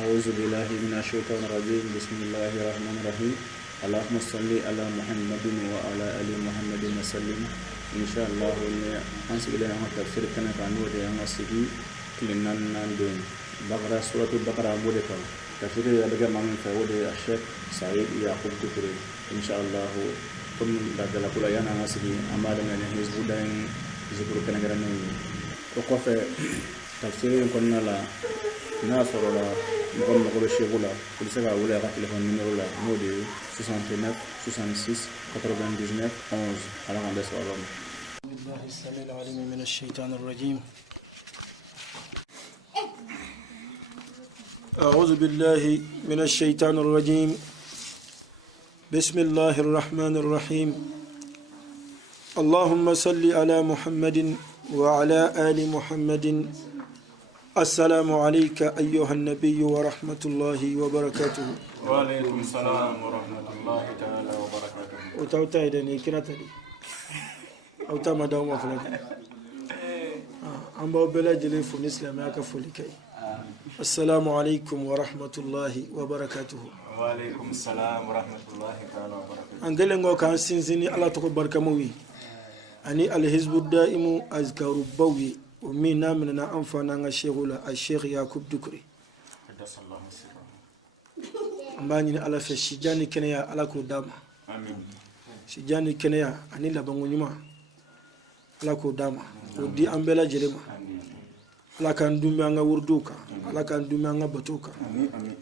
أعوذ بالله من الشيطان الرجيم بسم الله الرحمن الرحيم اللهم صل على محمد وعلى آل محمد وسلم إن شاء الله أنسى إلى أن تفسير كنا كانوا ده أن أسيبي كلنا ندون بقرة سورة البقرة مودك تفسير يبقى من فوق الشيخ سعيد يعقوب دكري إن شاء الله كم بدل كل يوم أنا أسيبي أما dengan حزب دين ذكر كنا كرنا وقف تفسير كنا لا ناصر ولا مقام نقول الشيخ ولا كل سنة ولا قتل تلفون نمرة ولا مودي 69 66 99 11 على عند سؤال بالله السميع العليم من الشيطان الرجيم أعوذ بالله من الشيطان الرجيم بسم الله الرحمن الرحيم اللهم صل على محمد وعلى آل محمد السلام عليك أيها النبي ورحمة الله وبركاته وعليكم السلام ورحمة الله تعالى وبركاته وتوتا إذن كنتي أو تما دوما فلك أم بوبلا جلي فنسلم يا كفولكي السلام عليكم ورحمة الله وبركاته وعليكم السلام ورحمة الله تعالى وبركاته أنجلنغو كان سنزني الله تكبر كموي أني الحزب الدائم أذكر بوي ومن نامنا أنفانا الشيخ يعقوب دكري قدس الله سره أماني على فشجاني كنيا على كوداما آمين شجاني كنيا أني لبنغو نيما على كوداما ودي أمبلا جريما على كان دومي أنغا وردوكا على كان دومي أنغا بطوكا آمين آمين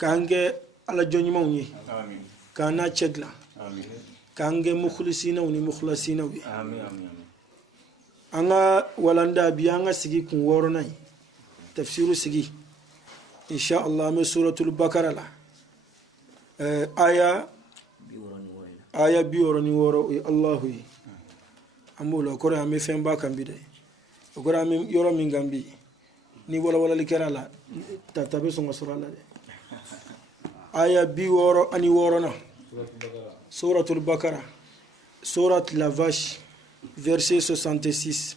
كانغي على جوني موني آمين كانا تشغلا آمين كانغي مخلصين وني مخلصين وي آمين آمين anga walanda biyanga sigi kun worona tafsiru sigi insha Allah me suratul bakara la aya bioroni woro Allahu amulo kore ame femba kambide kore ame yoro mingambi ni wala likara la tatabe songa sura la aya bioro ani worona suratul bakara surat la vache verset 66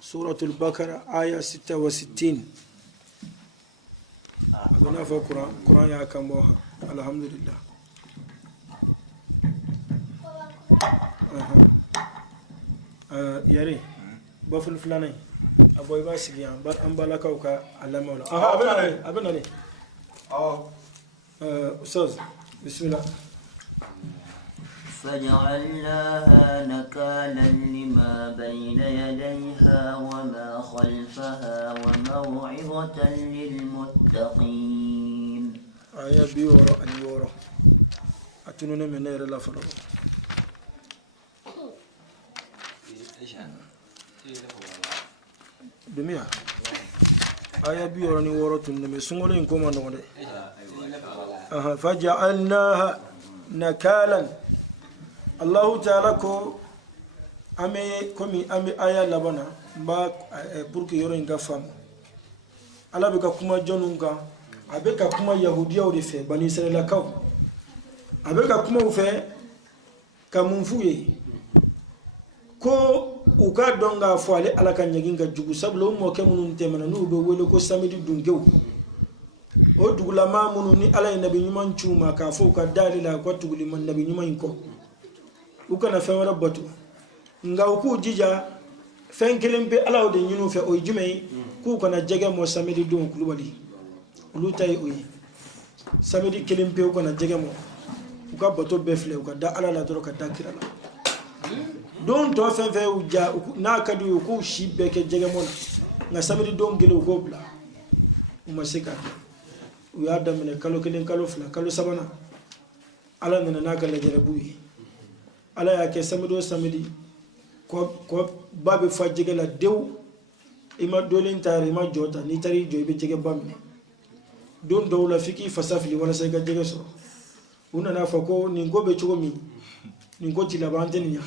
سورة البقرة آية 66 أبنا فوق قرآن يا كموها الحمد لله ياري بفل فلاني أبو يباسك يا بار أمبالا كوكا على مولا أبنا لي أستاذ بسم الله فجعلناها نكالا لما بين يديها وما خلفها وموعظة للمتقين آية بيورو أن يورو أتنون من نير الله فرو دميا آية بيورو أن يورو تنمي سنغولين كوما نوني فجعلناها نكالا الله تعالى ko ame komi ame aya labana ba pour que yoro inga fam ala be ka kuma jonunga abe ka kuma yahudiya o de fe bani israila kaw abe ka kuma u fe ka munfuye ko u ka donga fo ale ala ka nyaginga jugu sablo mo ke munun temana no be wele ko samedi dungew o dugula ma munu ni ala nabi nyuman chuma ka fo ka dalila ko tuguli man nabi nyuman ko ukana fen wala batu nga ku jija fen kelembe ala de nyunu fe o jumay ku kana jege mo samedi don kulubali ulu tay o samedi kelembe ko na jege mo uka bato befle uka da ala la doro ka dakira la don to fen fe uja na kadu ku shibe ke jege mo nga samedi don gele ko bla umasika u ya da mene kalo kelen kalo fla kalo sabana ala ngana na kala jere buyi ala ya ke samedi ko babe fa jege la dew ima dolin tare ima jota ni tari joybe jege bamme don dawla fiki fasafli wala sai ga jege so una na fa ko ni gobe chomi ni ngoti la bante ni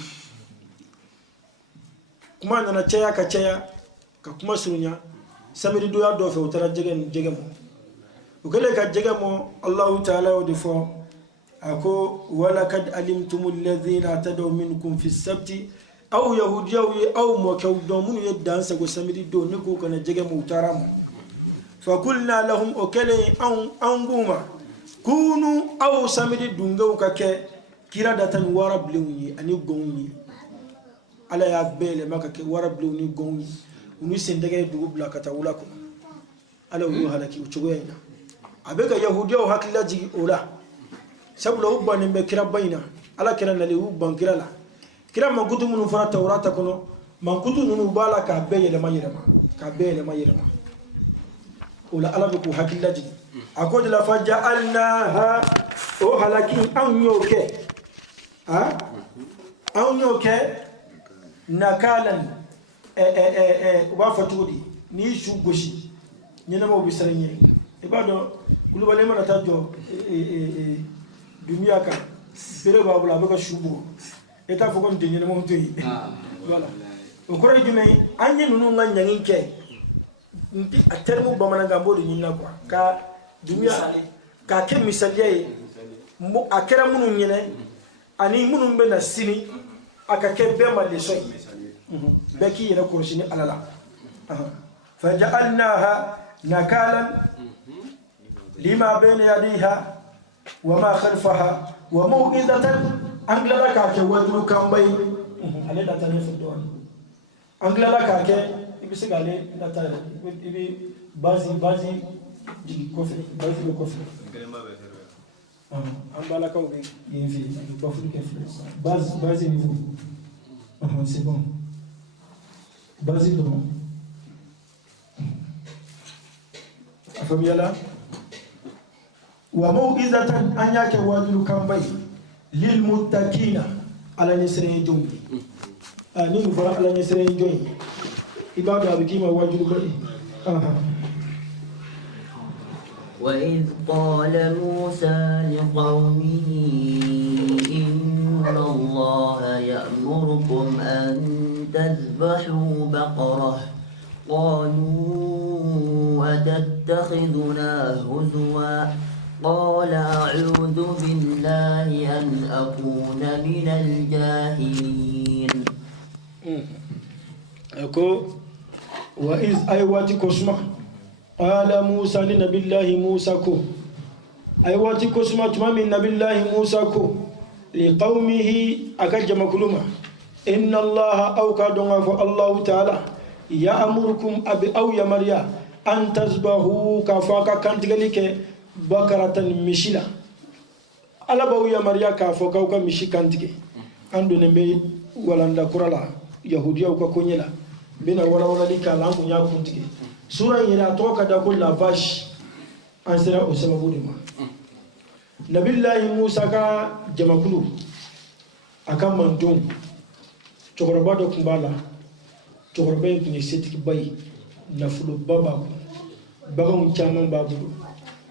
kuma na chaya ka kuma sunya samedi do ya do fe utara jege mo ukele ka jege mo Allah ta'ala o defo ako wala kad alimtumul ladhina tadaw minkum fi sabti aw yahudiyawi aw mokaw do mun yeddan sa go samedi do ne ko kana jege mu taram فقلنا لهم أكلي أنبوما كونوا أو سمد دونغو كake kiradatan warablewni ani gonni ala ya bele maka ke warablewni gonni unu sendege dugu bla kata wula ko ala wu halaki uchugoyna abega yahudiya o hakilla jigi ola sabula ubban be kira bayna ala kira na le ubban kira la kira mankutu munu fara tawrata kono mankutu nunu bala ka beyele mayirama ka beyele mayirama ola ala be ko hakilla jigi akodi la faja'alnaha o halaki an yoke an yoke nakalan wafatudi ni shu goshi nyina mo bisaranye ibado kulubale mana tajo dunia ka bere babula baka shubu eta fokon de nyina mo toyi voilà o kore jume anye nunu nganya nginke nti atermu bamana gambo de nyina kwa ka dunia ka ke misaliye mo akera munu nyene ani munu be na sini akake be ma leso beki yena kursini alala faja'alnaha nakalan lima bayna yadiha wama khalfaha wa mau'izatan anglala ka ke wadu kambay ale da tane fudon anglala ka ke ibisi gale da tane ibi bazi jigi kofi bazi le kofi ambala ka obi yinfi kofi ke bazi niveau c'est bon bazi bon afamiyala wa mau'izatan an yake wadu kambay lil muttaqina ala nisrin jumbi ani mufara ala nisrin jumbi ibadu abikima wadu kay وإذ قال موسى لقومه إن الله يأمركم أن تذبحوا بقرة قالوا أتتخذنا هزوا قال أعوذ بالله أن أكون من الجاهلين وإذ أيواتي كسمة قال موسى لنبي الله موسى كو أيواتي كسمة من نبي الله موسى كو لقومه أكجم كلمة إن الله أوكادنا فالله تعالى يأمركم أبي أو يا مريا أن تذبحوا كفاكا كنتلك بكرة مشيلا على بو يا مريا كفاكا مشي كنتك عنده نبي ولندا كرالا يهوديا وكونيلا بين ولا لك لانكو يا كنتك سورة ينا توكا داكو لا vache ansera osama budima nabillahi musa ka jamakulu aka mandum chokoroba do kumbala chokoroba ni setiki bay na fulu baba ko bagam chaman babu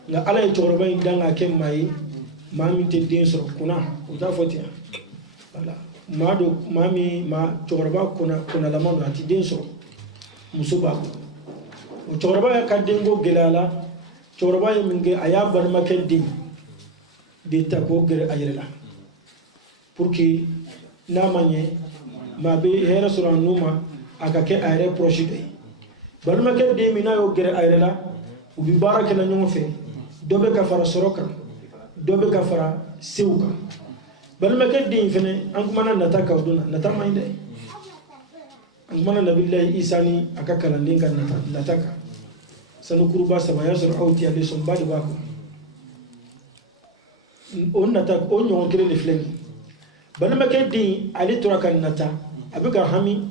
na ala chokoroba ndanga kem mai mami te den so kuna uta fotia wala mado mami ma chokoroba kuna la mano ati den so musuba chokoroba ya kadingo gelala chokoroba minge ayaban makendi de tako gere ayrela pour que namanye mabe hera suran numa aka ke ayre proche de balma ke de mina yo gere ayrela ubi baraka na nyongo fe dobe ka fara soroka dobe ka fara sewuka balma ke de fene an kuma na nataka uduna natama inde an kuma na billahi isani aka kala linga nataka sanu kuruba sama ya sur auti ali son badi bako on nata on yon kire le fleni balma ke de ali turaka nata abiga hami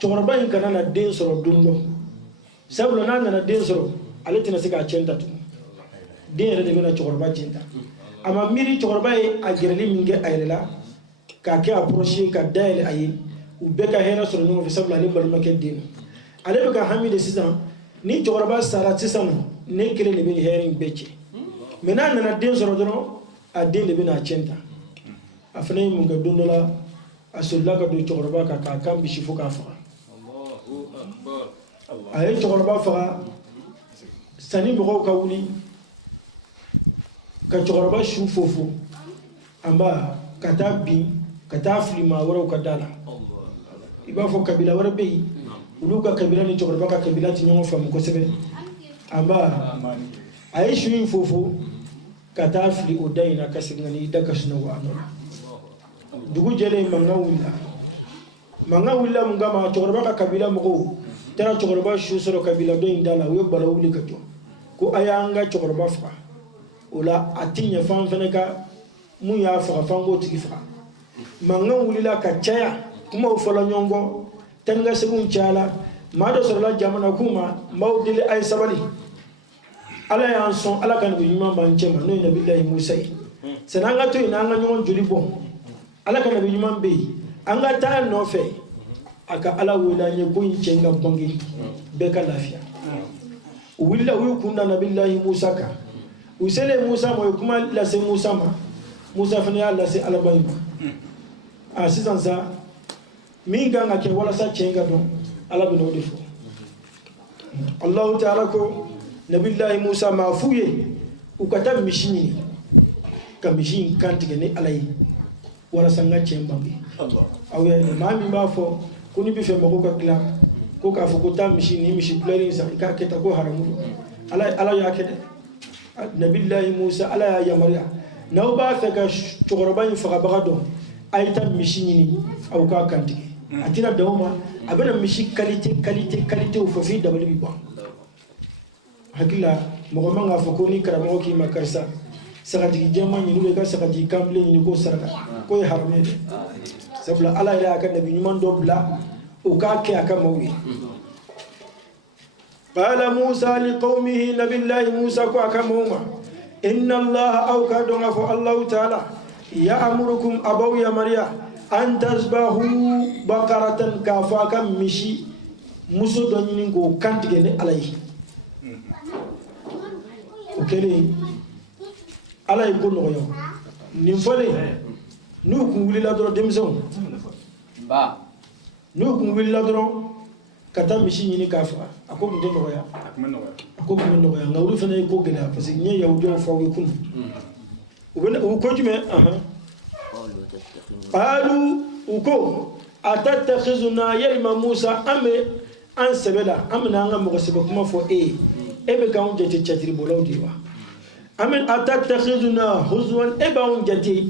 chorba in kana na den soro dundo sablo na na den soro ali tina sika chenta tu den rede na chorba chenta ama miri chorba e agerli minge aylela ka ke approcher ka daile ayi u beka hera soro no sablo ali balma ke den ali biga hami de sisan ni chorba sara sisan ne kire le be herin beche mena na den soro dono adin de bina chenta afane mun ga dondola asullaka do chorba ka kan bi shifu ka fa Allahu akbar Allah ay chorba fa sani mo ka wuli ka chorba shu fofo amba kata bi kata flima woro ka dala iba fo kabila wara be uluka kabila ni chorba ka kabila ti nyongo fa ko sebe amba ay shuin fofo katafli udaina kasingani daka sunu wa amara dugu jele manga willa mungama chorba ka kabila mugo tara chorba shusoro kabila do indala we bala wuli kato ko ayanga chorba fa ola atinya fan feneka mu ya fa fango tigi fa manga wulila ka chaya kuma ufala nyongo tanga segun chala mado sorla jamana kuma mawdili ay sabali ala ya son ala kan bi nyuma banchema no nabi Allah Musa senanga to inanga nyon juli bon ala kan bi nyuma be anga ta no fe aka ala wula nye ko nchenga bongi beka lafia willa wi kunna nabi Allah Musa ka usele Musa mo kuma la se Musa ma Musa fani ala se ala bayima asisanza minga ngake wala sa chenga don ala bino defo Allah ta'ala ko nabi Allah Musa mafuye ukata mishini ka mishin kantige ne alai wala sanga chemba Allah awe mami bafo kuni bi fe mako ka kla ko ka fo ko ta mishini mishi blari sa ka keta ko haramu ala ya kede nabi Allah Musa ala ya maria naw ba fe ka chogorban fa bagado ayta mishini au ka kantige atira dawma abana mishi qualité u fofi dabali bi ba hakila mo manga fo ko ni karamo ki makarsa sakati jama ni nube ka sakati kamble ni ko saraka ko harame sabla ala ila ka nabi nyuman do bla o ka ke aka mawi qala Musa li qaumihi nabillahi Musa ko aka mawma inna Allah au ka donga fo Allah ta'ala ya'murukum abaw ya maria an tasbahu baqaratan kafa kam mishi muso do nyini go kantige ne alai okele alai ko no yo nim fole nu ku wuli la doro demson ba nu ku wuli la doro kata mishi nyini kafa ako mu de no ya ako mu no ya ngawru fana ko gela parce que nye yawdo fa wi kun ubena ko jume qalu uko atattakhizuna yalma Musa ame an sebela amna nga mo sebe kuma fo ebe ka on jete chatiri bolaw diwa amen atattakhizuna huzwan ebe on jete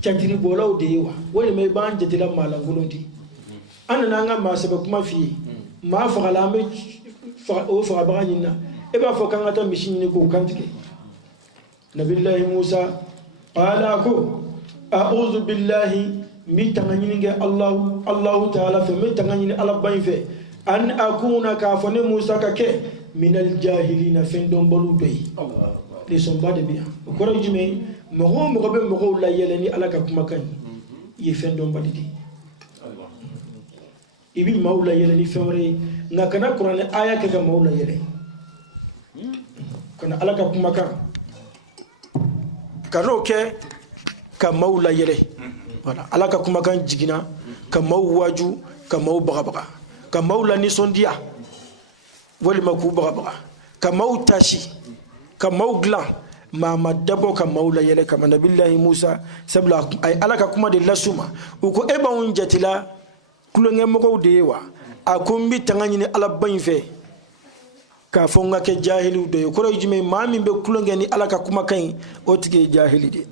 chatiri bolaw diwa wala me ban jete la mala ngolondi anna nga ma sebe kuma fi ma fa la me fa o fa baganyina ebe fo kan ata mishini ko kantike nabillahi Musa qala ko a'udhu billahi mitanganyinge Allah ta'ala fe mitanganyini ala bayfe an akuna kafane Musa kake minal jahilina fendon balu doy les sont pas de bien ko rajime mo be mo la yeleni ala ka kuma kan yi fendon badidi Allah ibi maula yeleni femre ngakana Qur'an aya ka maula yele kana ala ka kuma kan karoke ka maula yele wala ala ka kuma kan jigina ka mawaju ka mawbaga ka maula ni sondia wali maku baga ka mautashi ka maugla ma dabo ka maula yele kama nabillahi Musa sabla ay ala ka kuma de lasuma uko eba on jatila kulonge moko dewa akumbi tanganyini ala banfe ka fonga ke jahilu de ko rojime mami be kulonge ni ala ka kuma kan otige jahili de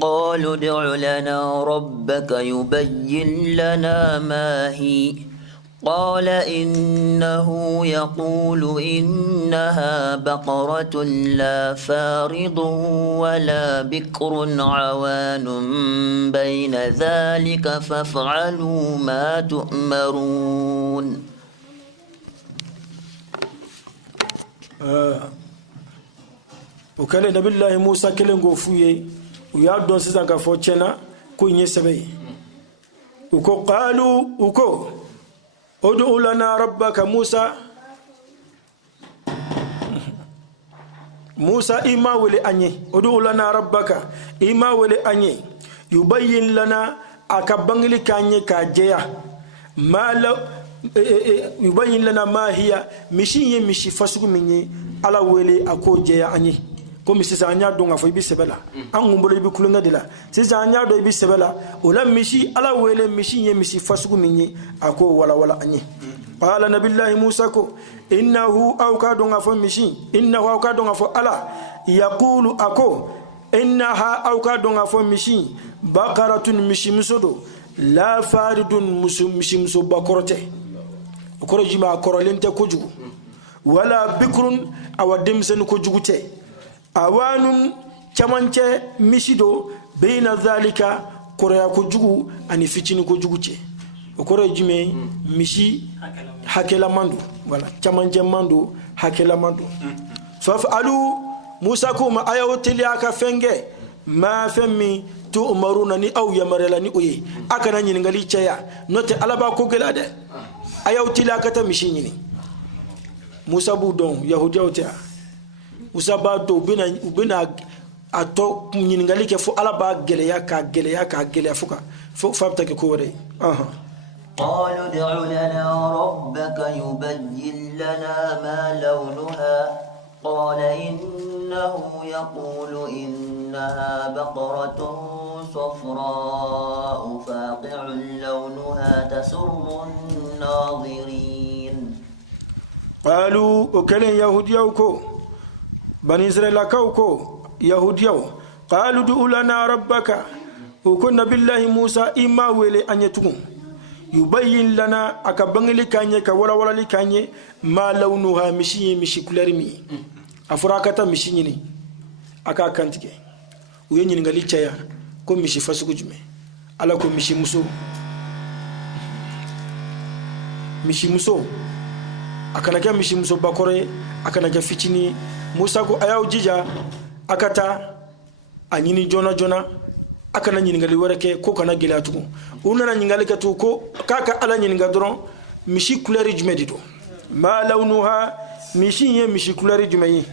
قالوا ادع لنا ربك يبين لنا ما هي قال إنه يقول إنها بقرة لا فارض ولا بكر عوان بين ذلك فافعلوا ما تؤمرون وكان نبي الله موسى كلن غفويه ويا دون سيزان كفو تشنا كو ني سبي وكو قالوا وكو ادع لنا ربك موسى إما ولي أني ادع لنا ربك إما ولي أني يبين لنا أكبنغلي كاني كاجيا ما لو يبين لنا ما هي مشي يمشي فسق مني على ولي أكو جيا أني comme si ça nya donga fo ibi sebela an ngumbolo ibi kulunga dila si ça nya do ibi sebela ola mishi ala wele mishi ye mishi fasugu minyi ako wala anyi قال نبي الله موسى كو إنه أو كادون أفو مشي إنه أو كادون أفو ألا يقول أكو إنها أو كادون أفو مشي بقرة مشي مسودو لا فارد مشي مسو بقرته أكرج ما أكرلنت كوجو ولا بكر أو دمسن كوجوته أوان كمانته مشيدو بين ذلك كوريا كوجو أني فيتشين كوجوته أكرج ما مشي hakela mandu wala chamanje mandu hakela mandu faf'alu musa kuma ayaw tilaka fenge ma fammi tu'maruna ni aw yamarala ni uyi akana nyin ngali caya note alaba ko gelade ayaw tilaka ta mishini ni musa budon yahudiya ota musa ba do bina ato nyin ngali ke fu alaba geleya ka geleya fuka fu fabta ke ko wore قالوا ادع لنا ربك يبين لنا ما لونها قال إنه يقول إنها بقرة صفراء فاقع لونها تسر الناظرين قالوا وكلن يهوديوكو بني إسرائيل كوكو يهوديو قالوا ادع لنا ربك وكنا بالله موسى إما ولي أن يتقوم يبين لنا أكبنغلي كاني كولا ولا لي كاني ما لونها مشي كولرمي أفراكتا مشيني أكا كانتك ويني نغالي تشايا كو مشي فاسكو جمي على كو مشي مسو أكناكا مشي مسو باكوري أكناكا فيتيني موسى كو أياو جيجا أكتا أنيني جونا akana nyingali warake ko kana gelatu unana nyingali katu ko kaka ala nyinga dron mishi couleur jumedido ma launuha mishi ye mishi couleur jumayi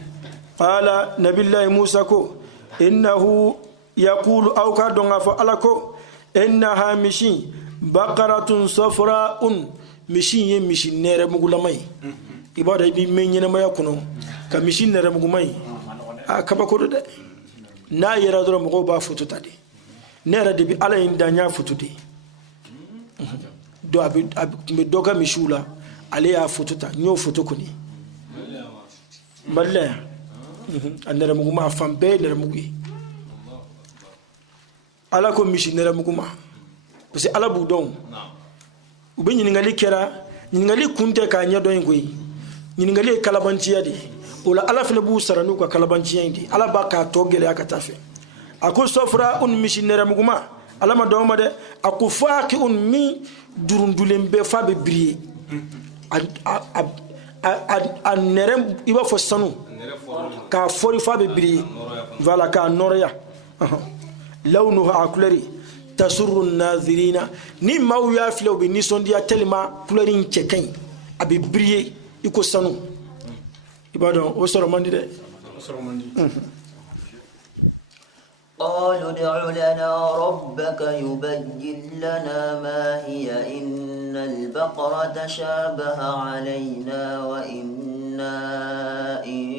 qala nabillahi musa ko innahu yaqulu aw ka donga fa alako innaha mishi baqaratun safra'un mishi ye mishi nere mugulamai ibada bi menyena maya kuno ka mishi nere mugumai akaba ko de na yera dron mo ba futu tadi nera de bi ala inda nya futude do abi doga mishula ale ya fututa nyo futukuni balle andara muguma fambe nera mugi ala ko mishi nera muguma parce ala bu don ube nyini ngali kera nyini ngali kunte ka nya don ngoyi nyini ngali kalabanci yadi ola ala fele bu saranu ko kalabanci yandi ala ba ka togele aka tafe ako sofra un mishinere muguma alama dawma de ako faaki un mi durundulembe fabe brier a nerem iba fo sanu ka fori fabe brier voilà ka norya lawnuha akulari tasurru nazirina ni mawya flew bi ni sondia telma kulerin cekay abi brier iko sanu ibadon o soro mandi de قالوا ادع لنا ربك يبين لنا ما هي إن البقرة شابه علينا وإنا إن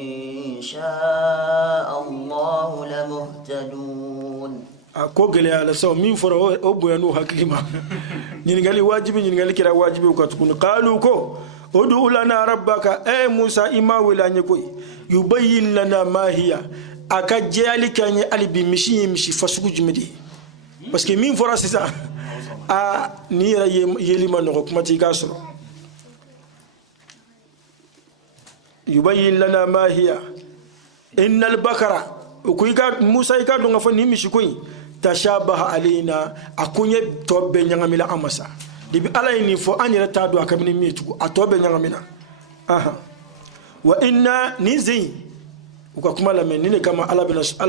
شاء الله لمهتدون akogele ala saw min foro oboyanu haklima nyingali wajibi nyingali kira wajibi ko tukun qalu ko udu lana rabbaka musa ima wilanye koy yubayyin lana ma hiya aka jali kanye alibi mishi fasugu jumedi parce que min fora c'est ça a ni ra yelima no kuma ti gasro yubayyin lana ma hiya innal bakara ukuiga musa ika dunga fa ni mishi koy tashabaha alaina akunye tobe nyangamila amasa dibi alayni fo anyira tadu akabini mitu atobe nyangamina aha wa inna nizi ukakuma la menine kama ala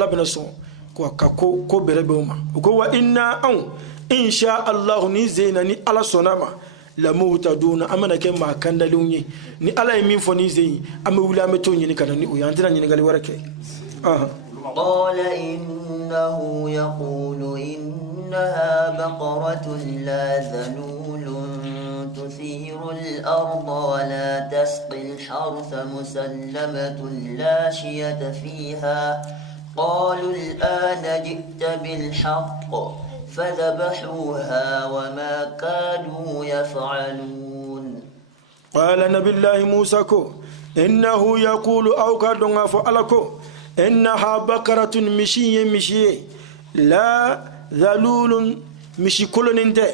bina so ko berebe uma uko wa inna an insha Allah ni zina ni ala sonama la muhtaduna amana ke ma kandalunyi ni ala min fo ni zin amewula metonyi ni kanani uyandira nyini gali warake aha قال إنه يقول إنها بقرة لا ذلول تثير الأرض ولا تسقي الحرث مسلمة لا شية فيها قالوا الآن جئت بالحق فذبحوها وما كانوا يفعلون qala nabillahi musa ko innahu yaqulu aw ka donga fo alako innaha baqaratun mishiye la dhalulun mishi koloninte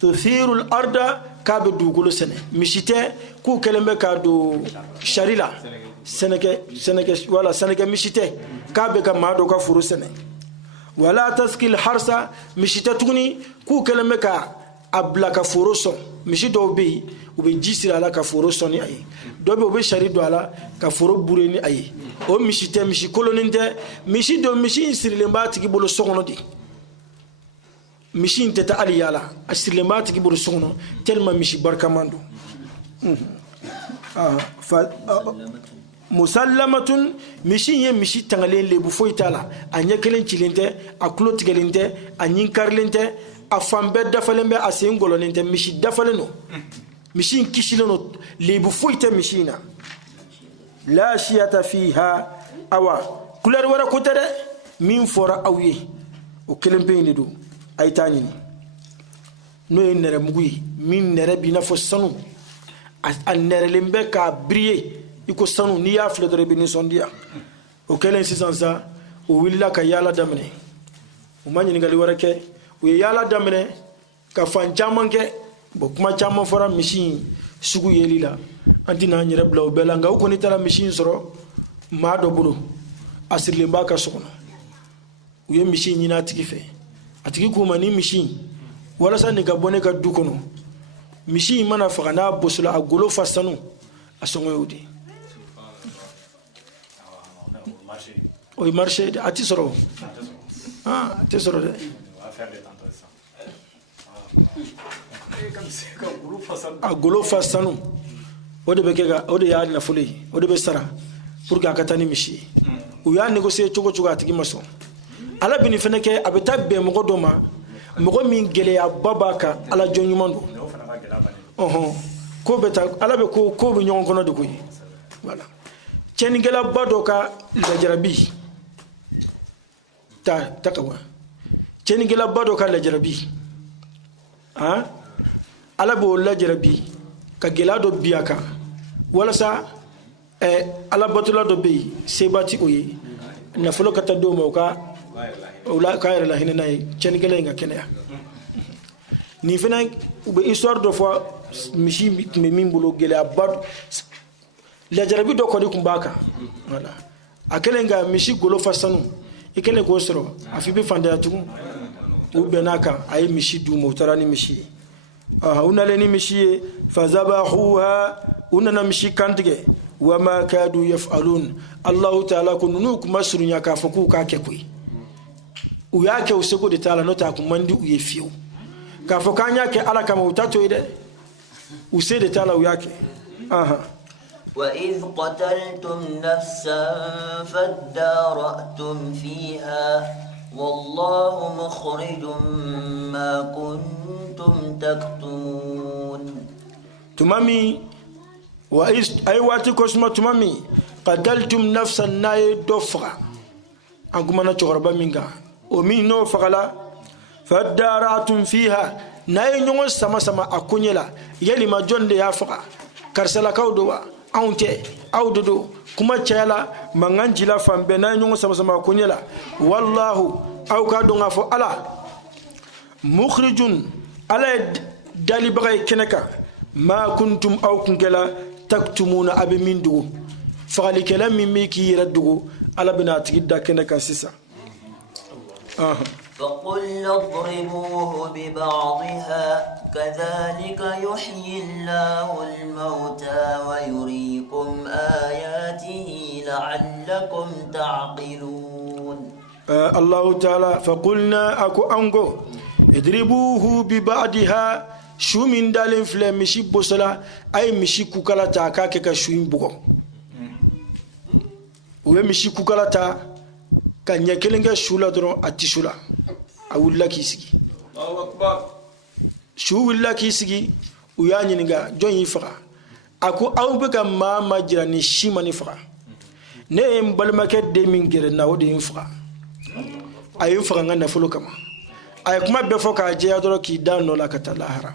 tuthiru al-arda kabe dugulu sene mishite ku kelembe ka do sharila seneke wala seneke mishite kabe ka mado ka furu sene wala taskil harsa mishite tuguni ku kelembe ka abla ka furu son mishi do be ube jisira ala ka furu son ni ayi do be ube shari do ala ka furu bure ni ayi o mishite mishi koloninte mishi do mishi insirile mbatiki bolo sokono di mishi teta ali yala asirile mbatiki bolo sokono tellement mishi barkamando musallamatun mishi ye mishi tangalen lebu foitala anya kelen cilente a kulo tigelente a nyinkarlente a fambe dafalembe a sen golonente mishi dafaleno mishi kishileno lebu foita mishina la shiyata fiha awa kular wara kotere min fora awye o kelen pe ni do aytani no en nere mugi min nere bina fo sanu an nere lembe ka briller iko sanu ni ya fle dore bini sondia o kelen sisansa o willa ka yala damne o mani ngali warake o yala damne ka fan chamanke bo kuma chama fora mishi sugu yelila antina nyere bla o belanga ko ni tara mishi soro ma do bulu asirle mbaka sokono o ye mishi nyina tikife atiki ko mani mishi wala sa ni gabone ka dukono mishi mana fagana bosula agolo fasanu asongo yodi o marché ati soro ati soro de agolo fasanu o de bekega o de ya na fuli o de be sara pour que akatani mishi o ya négocier chogo atigi maso ala bini feneke abeta be mogo doma mogo min gele ya babaka ala jonyumando ko beta ala be ko be nyon kono de koy voilà cenigela badoka la jarabi takawa cenigela badoka la jarabi ala bo la jarabi ka gelado biaka wala sa ala batula do be sebati oyi na folo kata do mo ka wala kayra la hinna nay cenigela nga kenya ni fena ube histoire de fois mishi min bolo gele abad la jarabi do ko di kumbaka wala akelenga mishi golo fasanu ikele ko soro afibi fanda tu ubenaka ay mishi du motarani mishi unaleni mishi fazabahuha unana mishi kantige wama kadu yafalun allah ta'ala kununu kumasru nyaka fuku ka kekui uyake usego de ta'ala nota kumandi uyefiu ka fokanya ke ala kama utato ide usede ta'ala uyake وإذ قتلتم نفسا فادارأتم فيها والله مخرج ما كنتم تكتمون تمامي وإذ أيواتي كسمة تمامي قتلتم نفسا ناي دفرا أنكم أنا تغربا منها ومين نو فغلا فادارأتم فيها ناي نيون سما سما أكونيلا يلي ما جون دي أفرا كرسلا كودوا aunte aududu kuma chayala manganjila fambe na nyongo sama kunyela wallahu au ka donga fo ala mukhrijun ala dali bagay keneka ma kuntum au kunkela taktumuna abi min dugu fagali kelam mimmi ki raddugu ala bina tigidda keneka sisa فقل اضربوه ببعضها كذلك يحيي الله الموتى ويريكم آياته لعلكم تعقلون الله تعالى فقلنا أكو أنغو اضربوه ببعضها شو من دالين فلم مشي بوسلا أي مشي كوكالا تاكا كا شوين بوغو ومشي كوكالا تا كان يكلنغا شولا درون أتشولا awulla kisigi Allahu akbar shu willa kisigi uyani nga jonyi fara ako awbeka ma majira ni shima ni fara ne mbalmake de mingere na wodi fara ayu fara ngana fulu kama ay kuma be foka je adoro ki dano la katalahara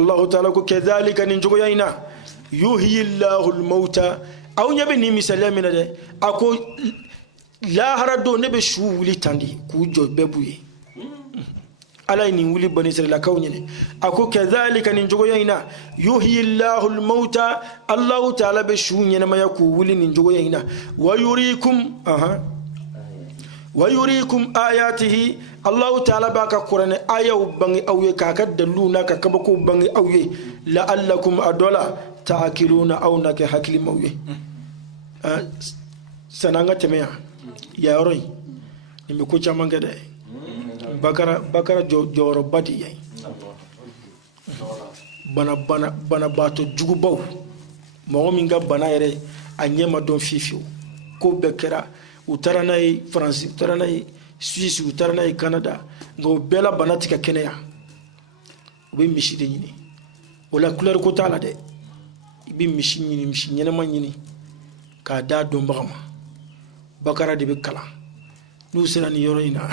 الله تعالى كذلك ننجو يينا يحيي الله الموتى أو نبني مثلا من ده أكو لا هردو نبي شو ولي تاندي كوجو ببوي على إني ولي بني إسرائيل كوني أكو كذلك ننجو يينا يحيي الله الموتى الله تعالى بشو ينما يكو ولي ننجو يينا ويريكم آياته الله تعالى باكا قرآن آية وبنغي أوي كاكا دلونا كاكبكو بنغي أوي لعلكم أدولا تأكلون أو نكي حكلي موي سنانغا تميا يا روي نمكو جامانغا دي bakara jɔyɔrɔ ba de ye banabaatɔ jugubaw mɔgɔ min ka bana yɛrɛ a ɲɛ ma dɔn fiyewu ko bɛɛ kɛra u taara n'a ye faransi u taara n'a ye suisse u taara n'a ye kanada nka o bɛɛ la bana tɛ ka kɛnɛya u bɛ misi de ɲini o la couleur ko t'a la dɛ i bɛ misi ɲini misi ɲɛnɛma ɲini k'a d'a dɔnbaga ma bakara de bɛ kalan n'u sera nin yɔrɔ in na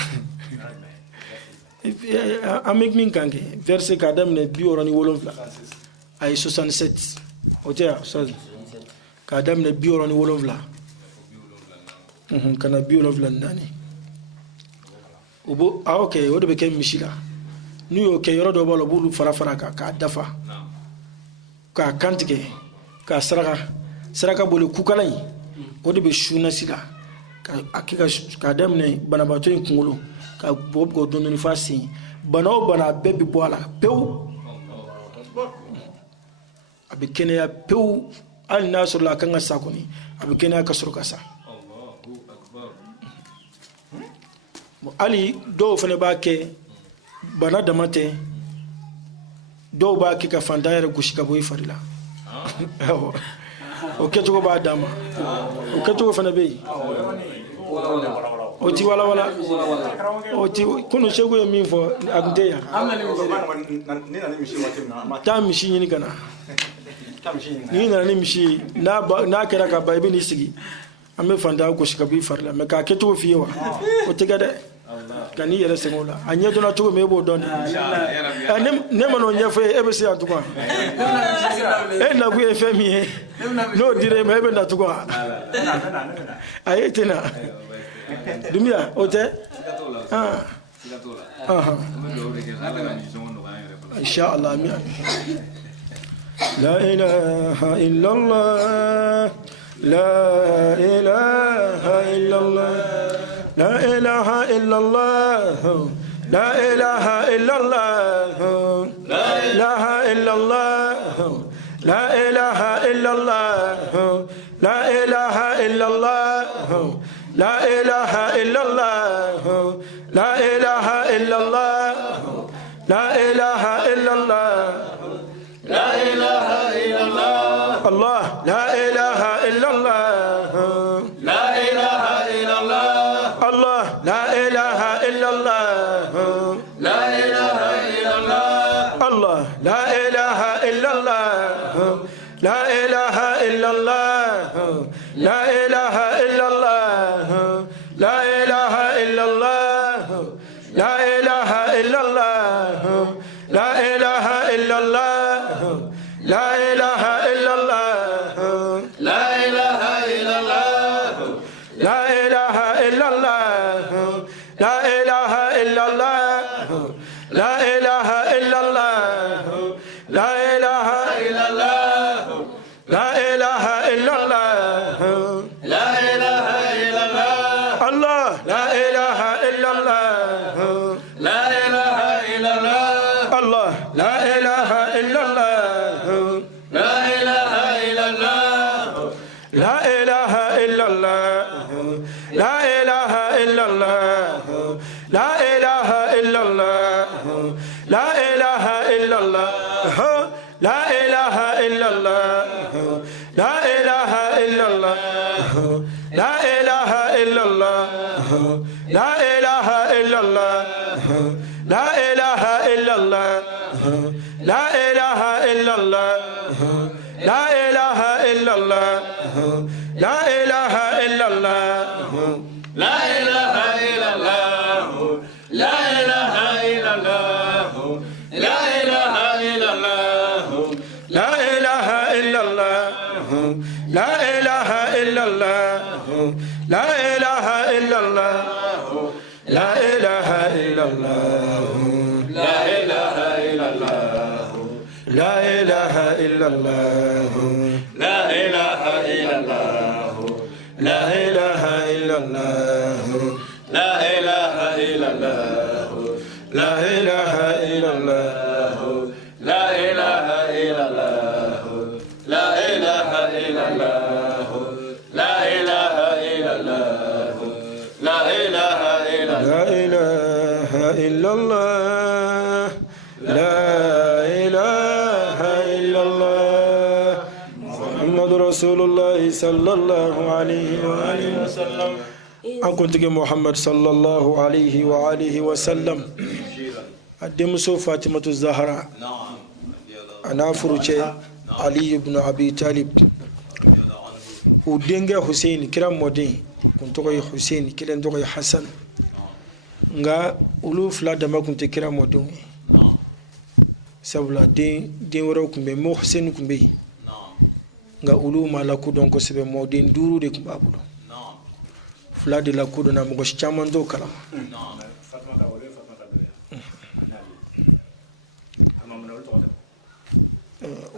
Amek min kanke verset kadam ne biorani wolonfla ay 67 otea kadam ne biorani wolonfla kana biolonfla ndani ubo okay wodo be kem mishila nu yo ke yoro do bolo bulu fara ka dafa ka kantike ka saraka bolu kukalai wodo be shuna sila ka akika kadam ne banabato in kungolo ka bob go don ni fasi bana o bana bebi boala pew abi kenya pew al nasr la kanga sakoni abi kenya ka sur kasa Allahu akbar ali do fane ba ke bana damate do ba ke ka fandayere gushika boy farila o ke to ba dama o ke to fane be oti wala oti kuno shego ya minfo agundeya ta mishi ni kana ni na ni mishi na kera ka bai bini sigi ame fanda ko shika bi farla me ka keto fiyewa o tiga de kani yere sengola anye dona to me bo don ne mano nyefo e be se atukwa e na gu efemi no dire me be na tukwa ayetena Dumia, ote? Inshallah, amin. La ilaha illallah, la ilaha illallah, la ilaha illallah, la ilaha illallah, la ilaha illallah, la ilaha illallah, la ilaha illallah. لا إله إلا الله لا إله إلا الله لا إله إلا الله لا إله إلا الله الله لا إله إلا الله لا إله إلا الله الله لا إله إلا الله لا إله إلا الله الله لا إله إلا الله لا إله إلا الله لا إله إلا الله لا إله إلا الله لا إله إلا الله لا إله إلا الله لا إله إلا الله لا إله إلا الله لا إله إلا الله لا إله إلا الله لا إله إلا الله لا إله إلا الله لا إله إلا الله لا إله إلا الله الله لا إله إلا الله لا إله إلا الله الله لا إله إلا الله لا إله إلا الله لا إله إلا الله لا إله إلا الله لا إله إلا الله لا إله إلا الله لا إله إلا الله لا إله إلا الله لا إله إلا الله لا إله إلا الله لا إله إلا الله لا إله إلا الله لا إله إلا الله لا إله إلا الله لا إله إلا الله لا إله إلا الله لا إله إلا إلا الله لا إله إلا الله لا إله إلا الله لا إله إلا الله لا إله إلا الله لا إله إلا الله لا إله إلا الله لا إله إلا الله لا إله إلا الله لا إله إلا الله لا إله إلا الله لا إله إلا الله لا إله إلا الله لا إله إلا الله لا إله إلا الله لا إله إلا الله محمد رسول الله صلى الله عليه وآله وسلم أنكنت محمد صلى الله عليه وآله وسلم أدمسو فاطمة الزهراء أنا فرجة علي بن أبي طالب ودينغا حسين كرام مودين كنت حسين كلا ندوي حسن nga ulu fula dama kun te kira modon sabula den wɛrɛw kun bɛ Mohsen kun bɛ nga ulu ma lakodɔn kosɛbɛ mɔden duuru de kun b'a bolo fula de lakodɔnna mɔgɔ caman t'o kalama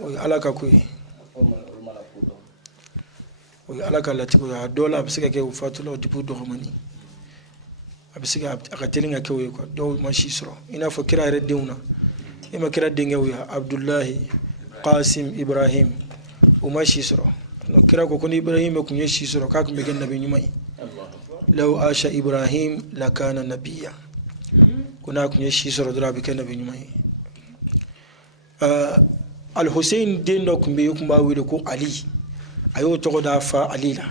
o ye ala ka ko ye o ye ala ka latigo ye a dɔw la a bɛ se ka kɛ o fatula o dipu dɔgɔmani a bɛ se ka a ka teli ka kɛ o ye quoi dɔw ma si sɔrɔ i n'a fɔ kira yɛrɛ denw na e ma kira denkɛw ye Abdullahi Qasim Ibrahim o ma si sɔrɔ kira ko ni Ibrahim kun ye si sɔrɔ k'a kun bɛ kɛ nabi ɲuman ye law asha Ibrahim lakana nabiyya ko n'a kun ye si sɔrɔ dɔrɔn a bɛ kɛ nabi ɲuman ye Al-Hussein den dɔ kun bɛ yen o kun b'a wele ko Ali a y'o tɔgɔ d'a fa Ali la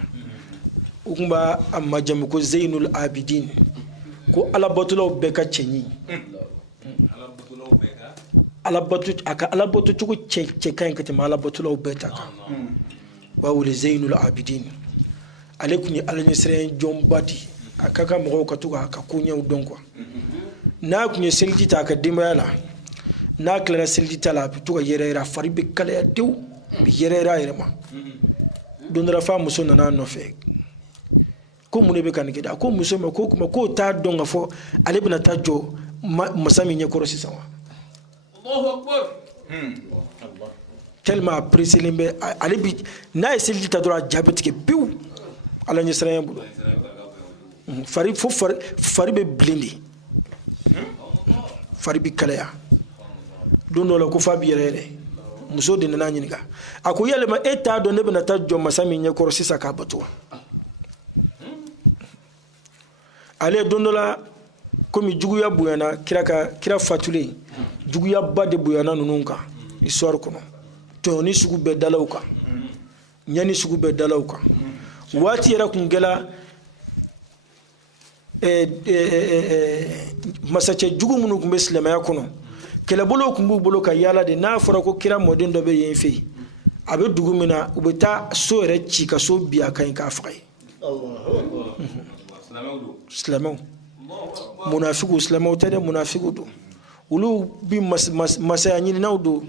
o kun b'a majamu ko Zainul Abidin ko alabatulaw bɛɛ ka cɛɲi a ka alabato cogo cɛ ka ɲi ka tɛmɛ alabatulaw bɛɛ ta kan b'a wele Zainul Abidin ale kun ye alaɲɛsiranɲɛ jɔnba di a ka kan mɔgɔw ka to k'a ka koɲɛw dɔn quoi n'a kun ye seliji ta a ka denbaya la n'a tilara seliji ta la a bɛ to ka yɛrɛyɛrɛ a fari bɛ kalaya dewu a bɛ yɛrɛyɛrɛ a yɛrɛ ma don dɔ la f'a muso nana a nɔfɛ ko mun de bɛ ka nin kɛ a ko muso ma k'o t'a dɔn ka fɔ ale bɛna taa jɔ masa min ɲɛkɔrɔ sisan wa tellement a presselen bɛ ale bi n'a ye seliji ta dɔrɔn a ja bɛ tigɛ pewu ala ɲɛsiranɲɛ bolo fari bɛ bilen de fari bɛ kalaya don dɔ la ko f'a bɛ yɛrɛyɛrɛ muso de nana ɲininka a ko yalima e t'a dɔn ne bɛna taa jɔ masa min ɲɛkɔrɔ sisan k'a bato wa ale don dɔ la komi juguya bonyana kira fatulen juguyaba de bonyana ninnu kan histoire kɔnɔ tɔɲɔni sugu bɛɛ dala u kan ɲani sugu bɛɛ dala u kan waati yɛrɛ kun kɛla masacɛ jugu minnu kun bɛ silamɛya kɔnɔ kɛlɛbolow kun b'u bolo ka yaala de n'a fɔra ko kira mɔden dɔ bɛ yen fɛ yen a bɛ dugu min na u bɛ taa so yɛrɛ ci ka so bin a kan k'a faga ye silamɛw munafigu silamɛw tɛ dɛ munafigu don olu bi masaya ɲininaw don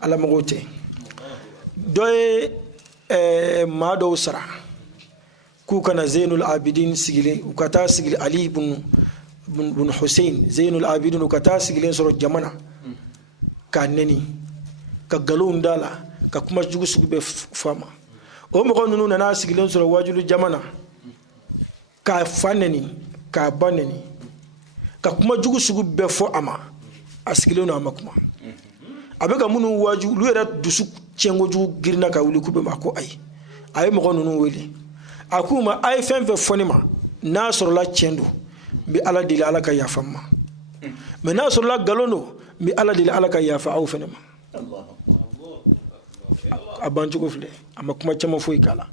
alamɔgɔw tɛ dɔ ye maa dɔw sara k'u kana Zainul Abidin sigilen u ka taa sigi Ali bun Hussein Zainul Abidin u ka taa sigilen sɔrɔ jamana k'a nɛni ka nkalonw da la ka kuma jugu sugu bɛɛ fɔ a ma o mɔgɔ ninnu nana sigilen sɔrɔ wajulu jamana k'a fa nɛni k'a ba nɛni ka kuma jugu sugu bɛɛ fɔ a ma a sigilen don a ma kuma a bɛ ka minnu waju olu yɛrɛ dusu tiɲɛkojugu girinna ka wuli k'u bɛ ma ko ayi a ye mɔgɔ ninnu wele a k'u ma a ye fɛn fɛn fɔ ne ma n'a sɔrɔla tiɲɛ don n bɛ ala deli ala ka yafa n ma mɛ n'a sɔrɔla nkalon don n bɛ ala deli ala ka yafa aw fɛnɛ ma a bancogo filɛ a ma kuma caman foyi k'a la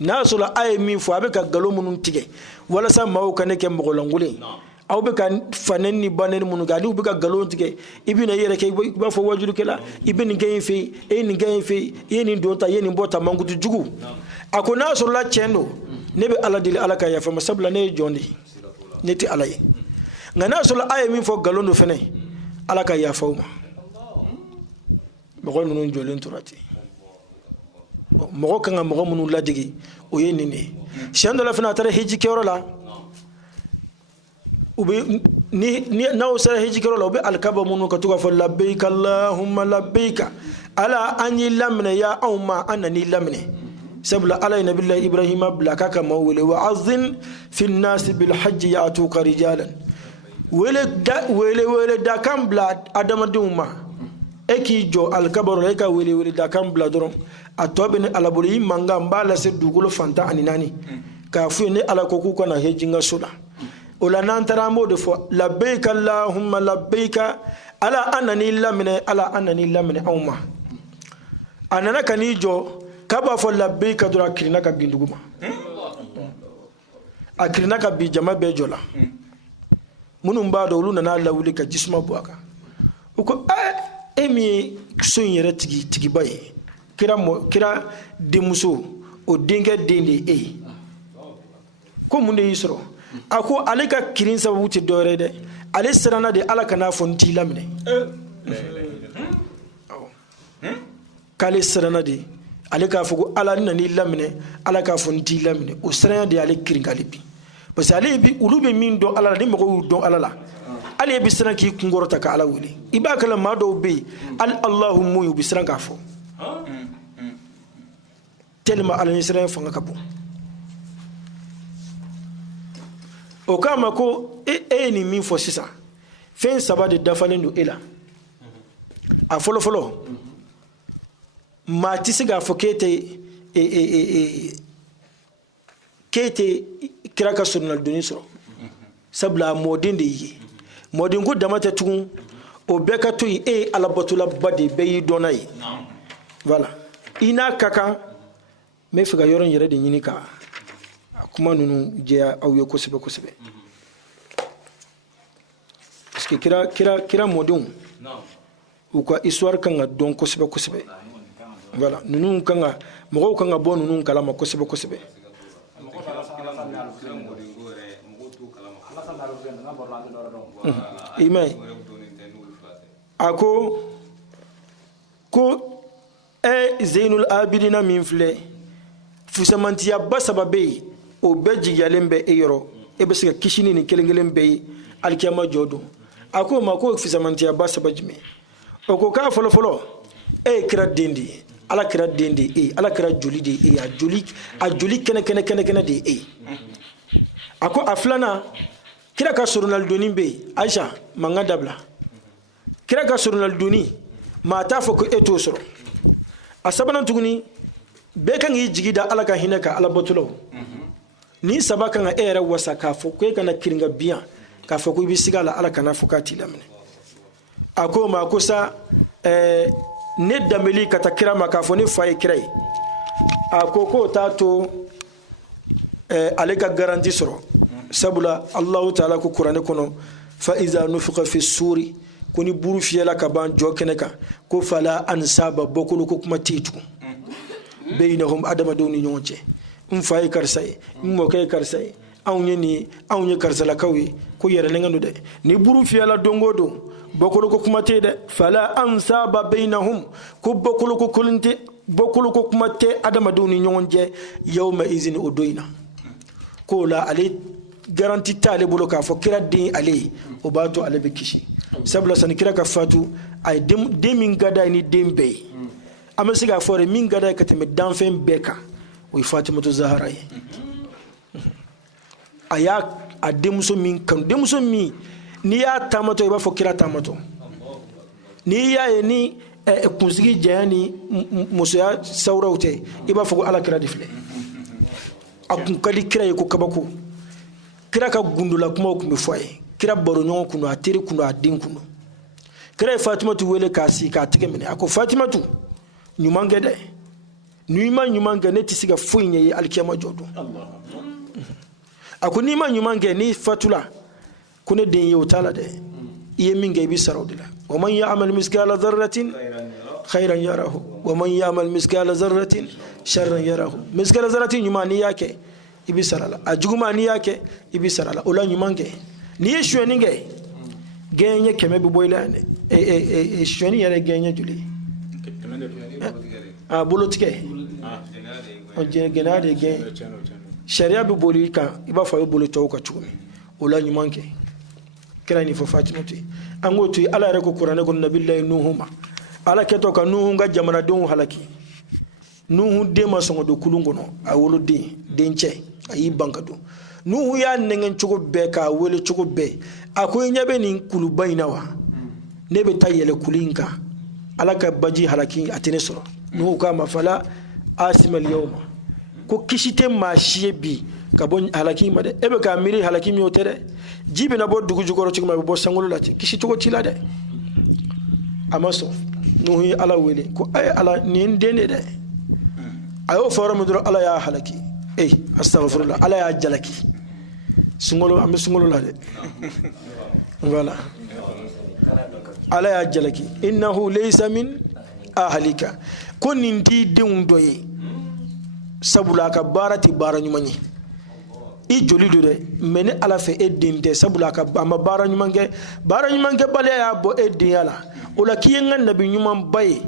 n'a sɔrɔla a ye min fɔ a bɛ ka nkalon minnu tigɛ walasa maaw ka ne kɛ mɔgɔlankolon aw bɛ ka fanɛni ni banɛni minnu kɛ ani u bɛ ka nkalon tigɛ i bɛ na i yɛrɛ kɛ i b'a fɔ wajulukɛla i bɛ nin kɛ in fɛ yen e ye nin kɛ in fɛ yen i ye nin don ta i ye nin bɔ ta mankutu jugu a ko n'a sɔrɔla tiɲɛ don ne bɛ ala deli ala ka yafa ma sabula ne ye jɔn de ye ne tɛ ala ye nka n'a sɔrɔla a ye min fɔ nkalon don fɛnɛ ala ka yafa o ma mɔgɔ ninnu jɔlen tora ten bon mɔgɔ kan ka mɔgɔ minnu ladege o ye nin de ye siɲɛ dɔ la fana a taara hiji kɛyɔrɔ la u bɛ n'aw sera hiji kɛyɔrɔ la u bɛ alikaba minnu ka to k'a fɔ labbeika allahumma labbeika ala an y'i laminɛ ya anw ma an nan'i laminɛ sabula ala ye nabila ibrahima bila k'a ka maaw wele wa azin fi nasi bil hajji ya'tuka rijalan wele da kan bila adamadenw ma e k'i jɔ alikaba la e ka wele da kan bila dɔrɔn a tɔ bɛ ni ala bolo i mankan n b'a lase dugukolo fantan ani naani k'a f'u ye ni ala ko k'u kana heji n ka so la o la n'an taara an b'o de fɔ labbeika allahumma labbeika ala an nan'i laminɛ ala an nan'i laminɛ anw ma a nana ka n'i jɔ k'a b'a fɔ labbeika dɔrɔn a kirinna ka bin dugu ma a kirinna ka bin jama bɛɛ jɔ la minnu b'a dɔn olu nana lawuli ka jisuma bɔ a kan u ko e min ye so in yɛrɛ tigiba ye kira denmuso o denkɛ den de ye e ye ko mun de y'i sɔrɔ a ko ale ka kirin sababu tɛ dɔwɛrɛ ye dɛ ale siranna de ala kan'a fɔ n t'i laminɛ k'ale siranna de ale k'a fɔ ko ala n nan'i laminɛ ala k'a fɔ n t'i laminɛ o siranya de y'ale kirin k'ale bin parce que olu bɛ min dɔn ala la ni mɔgɔw y'u dɔn ala la ale ye bɛ siran k'i kunkɔrɔta ka ala wele i b'a kala maa dɔw bɛ yen ali alahu mun u bɛ siran k'a fɔ tellement ala ni siran fanga ka bon o k'a ma ko e ye nin min fɔ sisan fɛn saba de dafalen don e la a fɔlɔ maa tɛ se k'a fɔ k'e tɛ kira ka surunalidonni sɔrɔ sabula mɔden de y'i ye mɔden ko dama tɛ tugun o bɛɛ ka to yen e ye alabatolaba de bɛɛ y'i dɔnna ye voilà i n'a ka kan n bɛ fɛ ka yɔrɔ in yɛrɛ de ɲini ka kuma ninnu jɛya aw ye kosɛbɛ kosɛbɛ parce que kira mɔdenw u ka histoire kan ka dɔn kosɛbɛ kosɛbɛ voilà ninnu kan ka mɔgɔw kan ka bɔ ninnu kalama kosɛbɛ kosɛbɛ ima a ko Zeynul Abidina min filɛ fusamantiya ba saba bɛ yen o bɛɛ jigiyalen bɛ e yɔrɔ e bɛ se ka kisi ni nin kelen kelen bɛɛ ye alikiyama jɔ don a ko ma ko fusamantiya ba saba jumɛn o ko k'a fɔlɔ fɔlɔ e ye kira den de ye ala kira den de ye ala kira joli de ye a joli kɛnɛ de ye e a ko a filanan kira ka surunalidonni bɛ yen Ayisa mankan dabila kira ka surunalidonni maa t'a fɔ ko e t'o sɔrɔ a sabanan tuguni bɛɛ kan k'i jigi da ala ka hinɛ ka alabatolaw ni saba kan ka e yɛrɛ wasa k'a fɔ ko e kana kirin ka biyan k'a fɔ ko i bɛ sigi a la ala kana fɔ k'a t'i laminɛ a ko ma ko sa ne danbeli ka taa kira ma k'a fɔ ne fa ye kira ye a ko k'o t'a to ale ka garanti sɔrɔ sabula Allahu taala ko kuranɛ kɔnɔ fa iza nufiqa fi suri ko ni buru fiyɛla ka ban jɔ kɛnɛ kan ko fala ansaba bɔkolo ko kuma tɛ yen tugun bainahum adamadenw ni ɲɔgɔn cɛ n fa ye karisa ye n mɔkɛ ye karisa ye anw ye nin ye anw ye karisalakaw ye ko yɛrɛlɛngɛ don dɛ ni buru fiyɛla don o don bɔkolo ko kuma tɛ yen dɛ fala ansaba bainahum ko bɔkolo ko kuma tɛ adamadenw ni ɲɔgɔn cɛ yawma izin o don in na ko la ale garanti t'ale bolo k'a fɔ kira den ale ye o b'a to ale bɛ kisi sabula sani kira ka fatu a ye den min ka d'a ye ni den bɛɛ ye an bɛ se k'a fɔ de min ka d'a ye ka tɛmɛ danfɛn bɛɛ kan o ye Fatimatu Zahara ye a y'a a denmuso min kanu denmuso min n'i y'a taamatɔ i b'a fɔ kira taamatɔ n'i y'a ye ni kunsigi janya ni musoya sawuraw tɛ i b'a fɔ ko ala kira de filɛ a kun ka di kira ye ko kabako kira ka gundola kumaw kun bɛ fɔ a ye kira baroɲɔgɔn kun don a teri kun don a den kun don kira ye Fatimatu wele k'a sigi k'a tɛgɛ minɛ a ko Fatimatu ɲuman kɛ dɛ n'i ma ɲuman kɛ ne tɛ se ka foyi ɲɛ ye alikiyama jɔ don a ko n'i ma ɲuman kɛ n'i fatula ko ne den ye o t'a la dɛ i ye min kɛ i bɛ sara o de la wa man ya'mal miskala dharratin khayran yarahu wa man ya'mal miskala dharratin sharran yarahu miskala dharratin ɲuman n'i y'a kɛ i bɛ sara la a juguman n'i y'a kɛ i bɛ sara la o la ɲuman kɛ n'i ye suyɛnni kɛ gɛɲɛ 100 bɛ bɔ i la yan dɛ suyɛnni yɛrɛ gɛɲɛ joli bolo tigɛ gɛnɛya de gɛn sariya bɛ boli kan i b'a fɔ a bɛ boli tɔw kan cogo min o la ɲuman kɛ kira nin fɔ Fatima ten an k'o to yen ala yɛrɛ ko kuranɛ kɔnɔ nabilayi nuhu ma ala kɛtɔ ka nuhu ka jamanadenw halaki nuhu den ma sɔn ka don kulun kɔnɔ a wolo den cɛ a y'i ban ka don nuhu y'a nɛgɛn cogo bɛɛ k'a wele cogo bɛɛ a ko i ɲɛ bɛ nin kuluba in na wa ne bɛ taa yɛlɛ kulu in kan ala ka baji halaki a tɛ ne sɔrɔ nuhu k'a ma fala asimal yawma ko kisi tɛ maa si ye bi ka bɔ halaki ma dɛ e bɛ k'a miiri halaki min o tɛ dɛ ji bɛna bɔ dugu jukɔrɔ cogo min a bɛ bɔ sankolo la ten kisi cogo t'i la dɛ a ma sɔn nuhu ye ala wele ko a ye ala nin ye n den de dɛ a y'o fɔ yɔrɔ min dɔrɔn ala y'a halaki astagfirullah ala y'a jalaki sunkalo an bɛ sunkalo la dɛ voilà ala y'a jalaki innahu laysa min ahlika ko nin t'i denw dɔ ye sabula a ka baara tɛ baara ɲuman ye i joli do dɛ mais ni ala fɛ e den tɛ sabula a ma baara ɲuman kɛ baliya y'a bɔ e denya la o la k'i ye n ka nabi ɲuman ba ye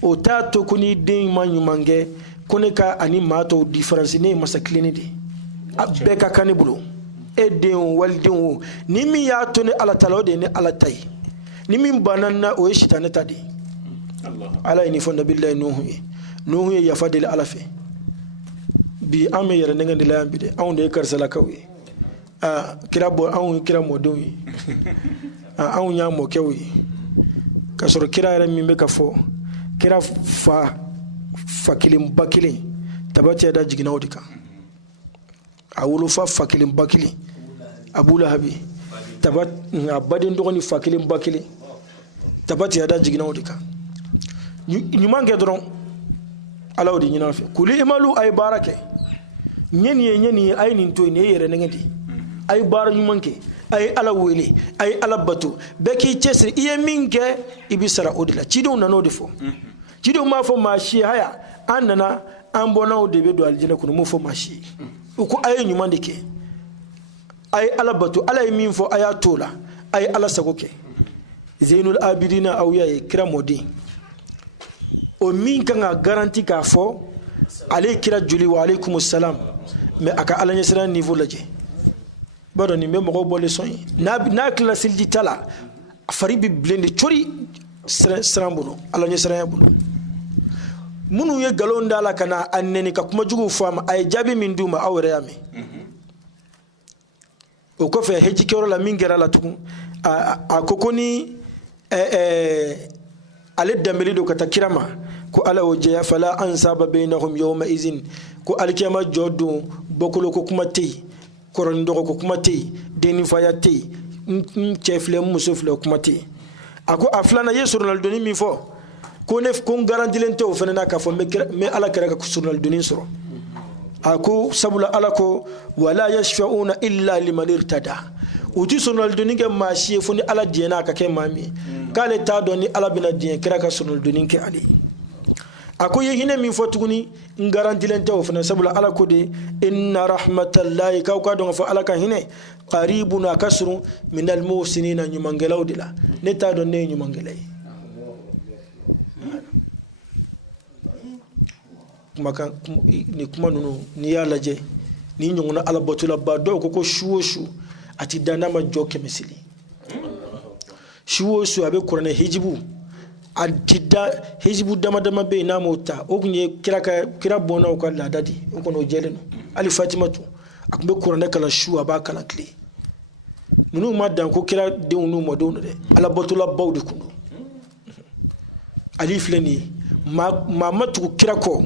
o t'a to ko n'i den ma ɲuman kɛ ko ne ka ani maa tɔw différence ne ye masa kilenni de a bɛɛ ka kan ne bolo e den o walidenw o ni min y'a to ne ala ta la o de ye ne ala ta ye ni min banna na o ye sitanɛ ta de ye ala ye nin fɔ nabilayi nuhu ye yafa deli ala fɛ bi an bɛ yɛrɛ nɛgɛ de la yan bi dɛ anw de ye karisalakaw ye kira bɔ anw ye kira mɔdenw ye anw y'a mɔkɛw ye ka sɔrɔ kira yɛrɛ min bɛ ka fɔ kira fa kelen ba kelen tabati da jiginna o de kan a wolofa fa kelen ba kelen Abu Lahabi a baden dɔgɔnin fa kelen ba kelen tabati da jiginna o de kan ɲuman kɛ dɔrɔn ala o de ɲin'a fɛ kuli imalu a ye baara kɛ ɲɛ nin ye a ye nin to yen nin ye yɛrɛ nɛgɛ de a ye baara ɲuman kɛ a ye ala wele a ye ala bato bɛɛ k'i cɛsiri i ye min kɛ i bɛ sara o de la cidenw nana o de fɔ cidenw m'a fɔ maa si ye haya an nana an bɔnnaw de bɛ don alijinɛ kɔnɔ m'o fɔ maa si ye u ko a ye ɲuman de kɛ a ye ala bato ala ye min fɔ a y'a to o la a ye ala sago kɛ Zeinul Abidina aw y'a ye kira mɔden o min kan ka garanti k'a fɔ ale ye kira joli wa aleykum salam mais a ka ala ɲɛsiranya niveau lajɛ b'a dɔn nin bɛ mɔgɔw bɔ leçon ye n'a tilala seliji ta la a fari bɛ bilen de cori siran bolo ala ɲɛsiranya bolo minnu ye nkalon da la ka na a nɛni ka kuma juguw fɔ a ma a ye jaabi min d'u ma aw yɛrɛ y'a mɛn o kɔfɛ heji kɛyɔrɔ la min kɛra la tugun a ko ni ale danbeli do ka taa kira ma ko ala o jɛya fala ansaba bainahum yawma izin ko alikiyama jɔ don bɔkolo ko kuma tɛ yen kɔrɔni dɔgɔ ko kuma tɛ yen denifaya tɛ yen n cɛ filɛ n muso filɛ kuma tɛ yen a ko a filanan ye sɔrɔnalidonni min fɔ ko n garantilen tɛ o fana na k'a fɔ n bɛ ala kɛra ka sɔrɔnalidonni sɔrɔ a ko sabula ala ko wala yashfa'una illa liman irtada u ti sɔrɔnalidonni kɛ maa si ye fo ni ala diɲɛna a ka kɛ maa min k'ale t'a dɔn ni ala bɛna diɲɛ kira ka sɔrɔnalidonni kɛ ale a ko ye hinɛ min fɔ tuguni n garantilen tɛ o fana sabula ala ko de inna rahmatallahi k'aw ka dɔn k'a fɔ ala ka hinɛ qaribun a ka surun minal muhsinina ɲumankɛlaw de la ne t'a dɔn ne ye ɲumankɛla ye ni kuma ninnu n'i y'a lajɛ ni ɲɔgɔnna alabatolaba dɔw ko su o su a ti da n'a ma jɔ 100 su o su a bɛ kuranɛ hijibu a ti da hijibu dama bɛ yen n'a m'o ta o tun ye kira bɔnnaw ka laada de o kɔni o jɛlen don hali Fatimatu a tun bɛ kuranɛ kalan su a b'a kalan tile ninnu ma dan ko kira denw n'u mɔdenw don dɛ alabatolabaw de tun don ali filɛ nin ye maa ma tugu kira kɔ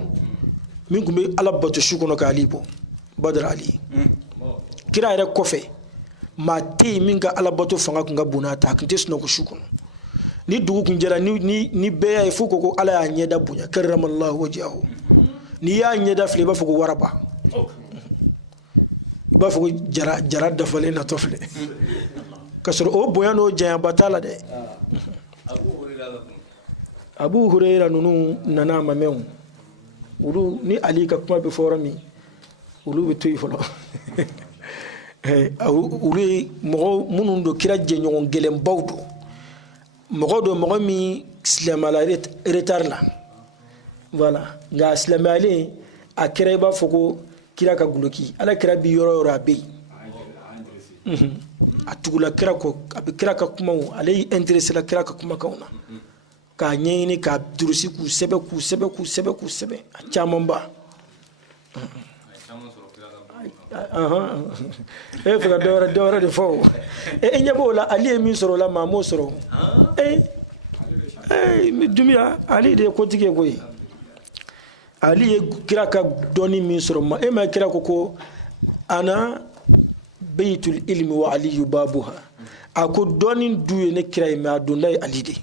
min tun bɛ ala bato su kɔnɔ k'ali bɔ Badara Ali kira yɛrɛ kɔfɛ maa tɛ yen min ka ala bato fanga tun ka bon n'a ta a tun tɛ sunɔgɔ su kɔnɔ ni dugu tun jɛra ni bɛɛ y'a ye fo ko ala y'a ɲɛda bonya karramallahu wajhahu n'i y'a ɲɛda filɛ i b'a fɔ ko waraba i b'a fɔ ko jara dafalen natɔ filɛ ka sɔrɔ o bonya n'o janyaba t'a la dɛ Abu Hurayra ninnu nana a ma mɛn olu ni Ali ka kuma bɛ fɔ yɔrɔ min olu bɛ to yen fɔlɔ olu ye mɔgɔ minnu don kira jɛɲɔgɔn gɛlɛnbaw don mɔgɔ min silamala retard la voilà nga silamale a kira ba foko kira ka guloki ala kira bi yoro yoro abe a tugula kira ko abe kira ka kuma ale intéressé la kira ka kuma kauna ka nyini ka durusi ku sebe a chaman ba fika dɔwɛrɛ de fɔ e ɲɛ la ali ye min sɔrɔ la maa m'o sɔrɔ dumiya ali de ye kotigi ye koyi ali ye kira ka dɔnni min sɔrɔ ma e ma kira ko ana beitul ilmi wa aliyu babuha a ko dɔnni du ye ne kira ye mɛ a donda ye ali de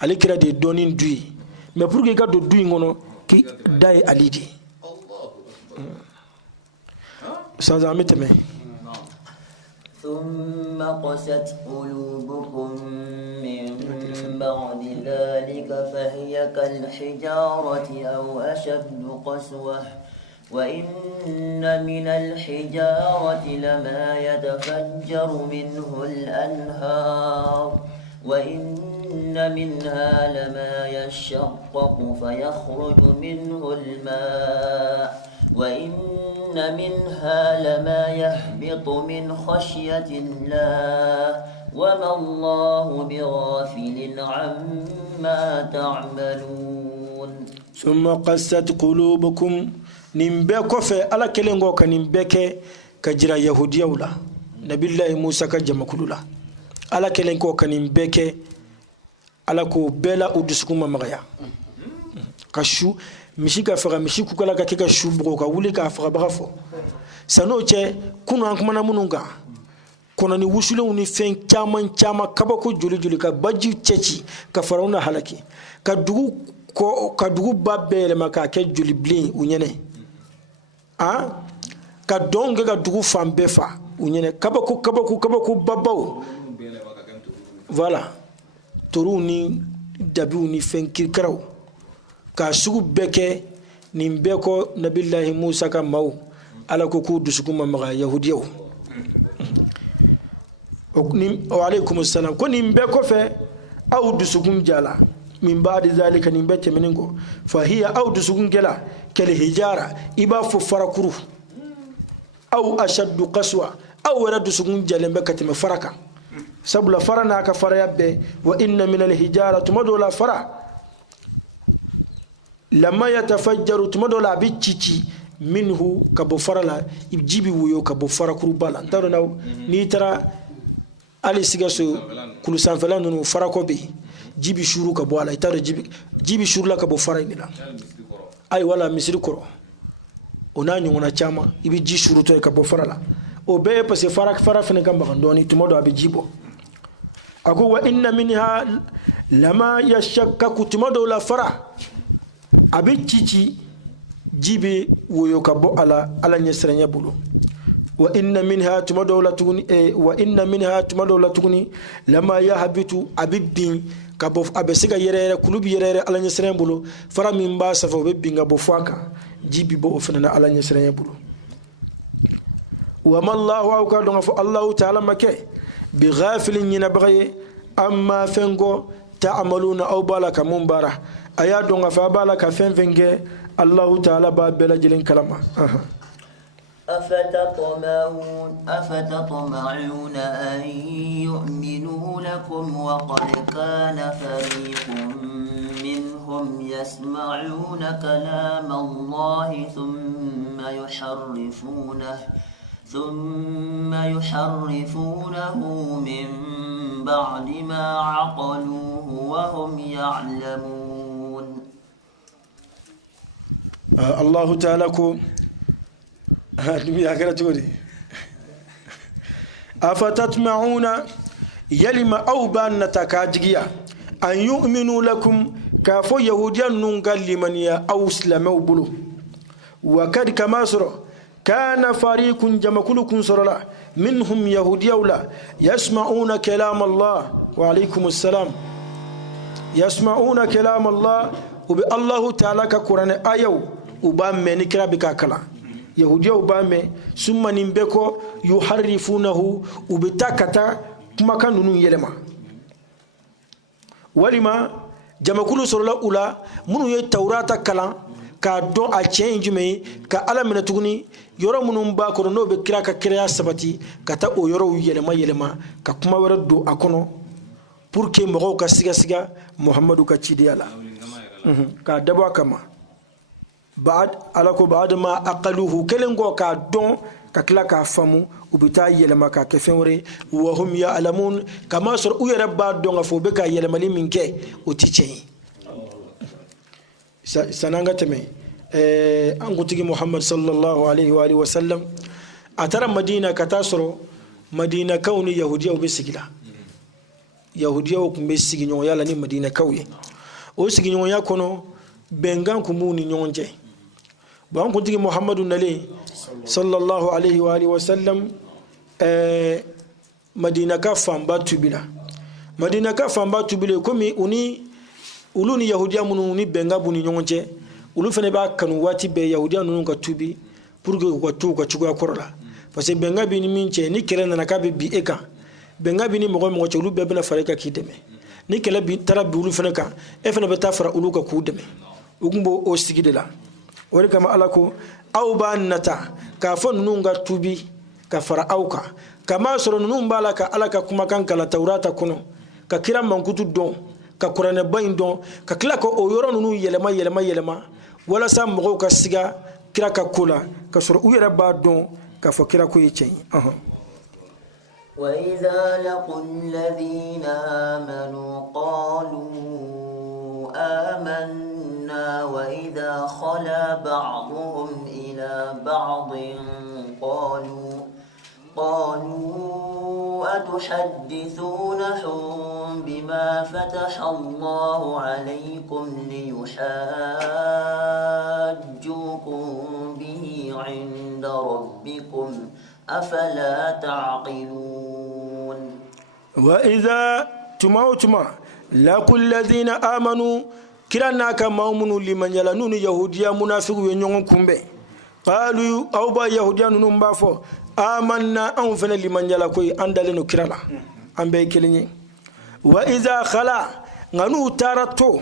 ale kira de ye dɔnni du ye mɛ pour que i ka don du in kɔnɔ ki da ye ali de sans ameteme ثم قست قلوبكم من بعد ذلك فهي كالحجارة أو أشد قسوة وإن من الحجارة لما يتفجر منه الأنهار وإن منها لما يشقق فيخرج منه الماء وإن منها لما يهبط من خشية الله وما الله بغافل عما تعملون ثم قست قلوبكم نمبكو في على كلنغو كنمبك كجرا يهوديا ولا نبي الله موسى كجمكلولا على كلنغو كنمبك على كو بلا ودسكوما مغيا كشو misi ka faga misi kukala ka kika shubugo ka wuli ka faga bagafo sano che kunu an kuma na mununga kono ni wusulew ni fen caman kabako joli ka baji ceci ka farawna halaki ka dugu babele maka ke joli blin unyene ka donge ka dugu fambe fa unyene kabako babaw voilà toru ni dabiu ni fen kirkaraw ka sugu beke nin beko nabillahi Musa ka maw ala ko ku dusukuma maga yahudiyo wa alaykum assalam ko nin beko fe aw dusugum jala min ba'di zalika nin bete meningo fa hiya aw dusugum gela kal hijara iba fu farakuru aw ashaddu qaswa aw wala dusugum jalembe katime faraka sabula farana ka farayabbe wa inna min al hijara tumadula fara lama yatafajjaru tumadola bichichi minhu kabofarala ibjibi wuyo kabofara kurubala ntaro na ni tara ali sigaso kulu sanfela nunu farako be jibi shuru kabwala itaro jibi shuru la kabofara inila ay wala misiri koro ona nyongona chama ibi ji shuru to kabofara la o be pase fara fene kamba ndoni tumodo abijibo ako wa inna minha lama yashakkaku tumadola fara abi cici jibe woyo ka bo ala nyesranya bulu wa inna minha tumadawla tuguni lama yahbitu abibin ka bo abesiga yerere kulubi yerere ala nyesranya bulu fara min ba safo be binga bo faka jibi bo ofena ala nyesranya bulu wa ma Allahu wa ka donga fo Allahu ta'ala make bi ghafilin yinabghi amma fengo ta'maluna aw balaka mumbara aya donga fa balaka fenvenge Allahu ta'ala ba bela jilin kalama أفتطمعون أن يؤمنوا لكم وقد كان فريق منهم يسمعون كلام الله ثم يحرفونه من بعد ما عقلوه وهم يعلمون الله تعالى أفتطمعون يلم أوبان نتكاجيا أن يؤمنوا لكم كافو يهوديا ننقل لمن أو سلموا بلو وكاد كما سر كان فريق جمكلكم سرلا منهم يهوديا ولا يسمعون كلام الله وعليكم السلام يسمعون كلام الله وبالله تعالى كقرآن آيو وبام نكرا بكاكلا يهوديا وبام ثم نبكو يحرفونه وبتاكتا كما كانوا يلما walima jamakulu sorola ula munu ye taurata kalan ka don a cɛn jume ka ala minɛ tuguni yɔrɔ minnu b'a kɔnɔ n'o bɛ kira ka kiraya sabati ka taa o yɔrɔw yɛlɛma yɛlɛma ka kuma wɛrɛ don a kɔnɔ pour que mɔgɔw ka siga muhamadu ka cideya la k'a dabɔ a kama ala ko ba'adama aqaluhu kelen kɔ k'a dɔn ka tila k'a faamu u bɛ taa yɛlɛma k'a kɛ fɛn wɛrɛ wa hum ya'lamun kama sɔrɔ u yɛrɛ b'a dɔn k'a fɔ u bɛ ka yɛlɛmali min kɛ o ti tiɲɛ ye san'an ka tɛmɛ an kuntigi muhammad sallallahu alaihi wa alihi wa sallam a taara madina ka taa sɔrɔ madinakaw ni yahudiyaw bɛ sigi la yahudiyaw tun bɛ sigiɲɔgɔnya la ni madinakaw ye o sigiɲɔgɔnya kɔnɔ bɛnkan tun b'u ni ɲɔgɔn cɛ bon an kuntigi muhammadu nalen sallallahu alaihi wa alihi wa sallam madinaka fanba tubila madinaka fanba tubile komi ulu ni yahudiya minnu ni bɛnkan b'u ni ɲɔgɔn cɛ ulu fana b'a kanu waati bɛɛ yahudiya ninnu ka tubi pour que u ka to u ka cogoya kɔrɔ la parce que bɛnkan b'i ni min cɛ ni kɛlɛ nana k'a bɛ bin e kan bɛnkan b'i ni mɔgɔ mɔgɔ cɛ olu bɛɛ bɛna fara e kan k'i dɛmɛ ni kɛlɛ taara bin olu fana kan e fana bɛ taa fara olu kan k'u dɛmɛ u tun b'o sigi de la o de kama ala ko aw b'a nata k'a fɔ ninnu ka tubi ka fara aw kan kama sɔrɔ ninnu b'a la ka ala ka kumakan kalan tawurata kɔnɔ ka kira mankutu dɔn ka kuranɛba in dɔn ka tila ka o yɔrɔ ninnu yɛlɛma walasa mɔgɔw ka siga kira ka ko la ka sɔrɔ u yɛrɛ b'a dɔn k'a fɔ kira ko ye tiɲɛ ye وإذا لقوا الذين آمنوا قالوا آمنا وإذا خلا بعضهم إلى بعض قالوا أتحدثونهم بما فتح الله عليكم ليحاجوكم به عند ربكم أفلا تعقلون وإذا تما لقوا الذين آمنوا كرنا كمؤمن لمن يلنون يهوديا منافق ينون كمبه قالوا أو با يهوديا نمبافو آمنا أن فن لمن يلكوي أندلنو كرلا أم بيكلني وإذا خلا غنو تارتو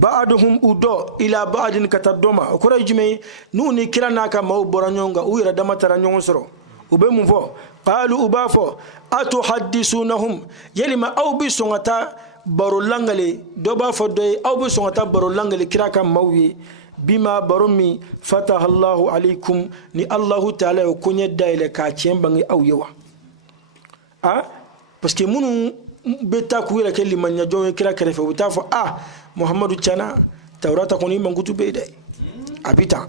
بعضهم udо ila ba'din katadoma okora jime nuni kirana ka maw boranyonga uyira dama taranyon soro ube mumfo qalu ubafo atuhaddisunahum yelima aw bi songata barolangale doba fodoy aw bi songata barolangale kiraka mawye bima baromi fatahallahu alaykum ni allah ta'ala ko nyedda ile ka cembangi aw yewa parce que munu beta kuira ke limanya jonge kira kerefe utafo muhammadu chana taurata koni mangutu beide abita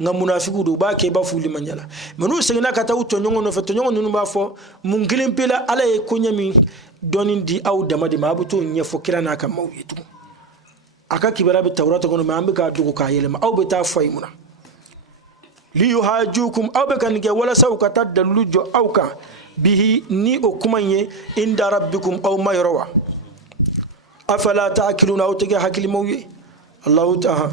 nga munafiku do ba ke ba fuli manjala menu segna kata utonyongo no fetonyo nunu ba fo mungilim pela ala e konyami donin di aw damadi mabuto nyefo kirana ka mawitu aka kibara be taurata kono mambe ka dugu ka yelema aw be ta faymuna li yuhajukum aw be kan ge wala sawka tadallu jo awka bihi ni o kumanye inda rabbikum aw mayrawa أفلا تأكلون أو تجاه حكي الموي الله تعالى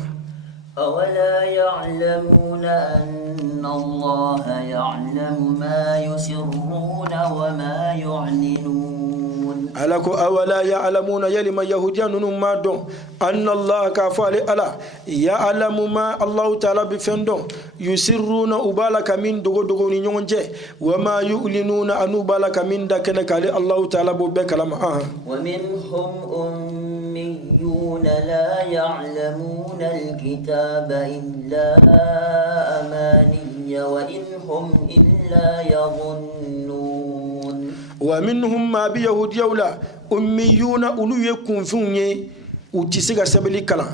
أولا يعلمون أن الله يعلم ما يسرون وما يعلنون ألكو أولا يعلمون يلما يهوديان ما دون أن الله كفال ألا يعلم ما الله تعالى بفندون يسرون أبالك من دغو نيونجي وما يعلنون أن أبالك من دكنك الله تعالى ببك لما ومنهم أميون لا يعلمون الكتاب إلا أماني وإن هم إلا يظنون ومنهم ما بيهود يولا أميون أولو يكون فوني وتسيغا سبلي كلا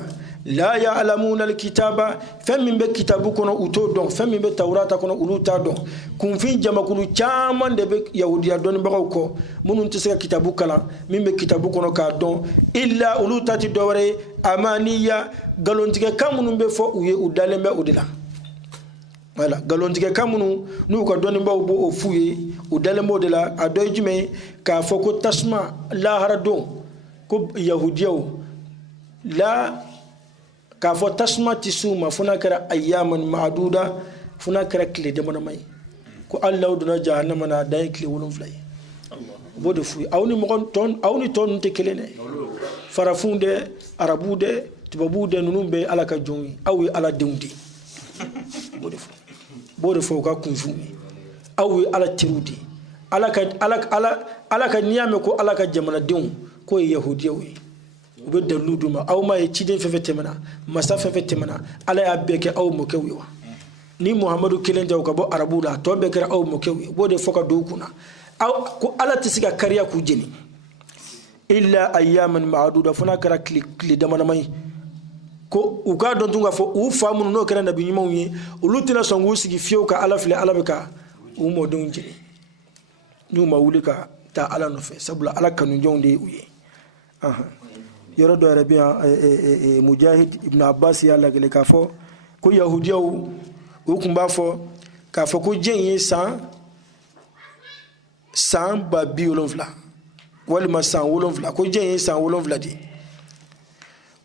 لا يعلمون الكتاب فمن بكتابكم أتودون فمن بتوراتكم أولوتادون كن في جماكلو چامان دبك يهوديا دون بغوكو منون تسيغا كتابكلا من بكتابكم كادون إلا أولوتاتي دوري أمانية غالونتيكا كامنون بفو ويه udaleme udila wala galontige kamunu nu ko doni baw bo o fuye udaleme udila adoy jume ka foko tasma la haradon ko yahudiyaw la ka fo tasma tisuma funa kara ayyaman ma'duda funa kara kile de mona may ko allah duna jahannama na day kile wolum flay bode fu awni mo ton awni ton te kelene farafunde arabude tubabude nunumbe ala ka jongi awi ala dewndi bode fu ka kunfumi awi ala tirudi ala ka niyame ko ala ka jamana dew ko yahudiyawi ube daluduma aw ma cidin fefe temana masa fefe temana ala ya beke aw mo kewiwa ni muhammadu kelen jaw ka bo arabula to be kera aw mo kewi bode foka dokuna aw ko ala tisiga kariya ku jeni illa ayyaman ma'duda funa kara kli damana mai ko uga don tunga fo u famu no kera nabi nyima unyi ulutina songu sigi fiyo ka ala file ala beka u mo don jeni ni ma wulika ta ala no fe sabula ala kanu jonde uye aha yoro do rabia mujahid ibn abbas ya lagele ka fo ko yahudiya u kumba fo ka fo ko jenye san ba biolonvla wal ma san wolonvla ko jenye san wolonvla di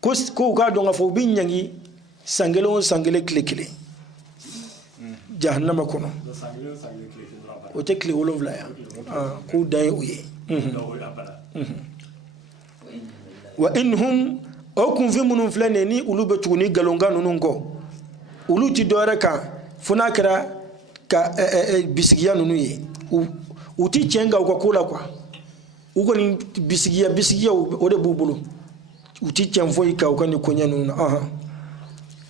ko ka do nga fo bi nyangi sangele kle jahannama kono o te kle wolonvla ya ko dai uye wa inhum okum fi munun flane ni ulube tuni galonga nunungo uluti dore ka funa kara ka bisigiya nunu ye uti chenga ko kula kwa uko ni bisigiya ode bubulu uti chenfo ika uko ni konya nunu aha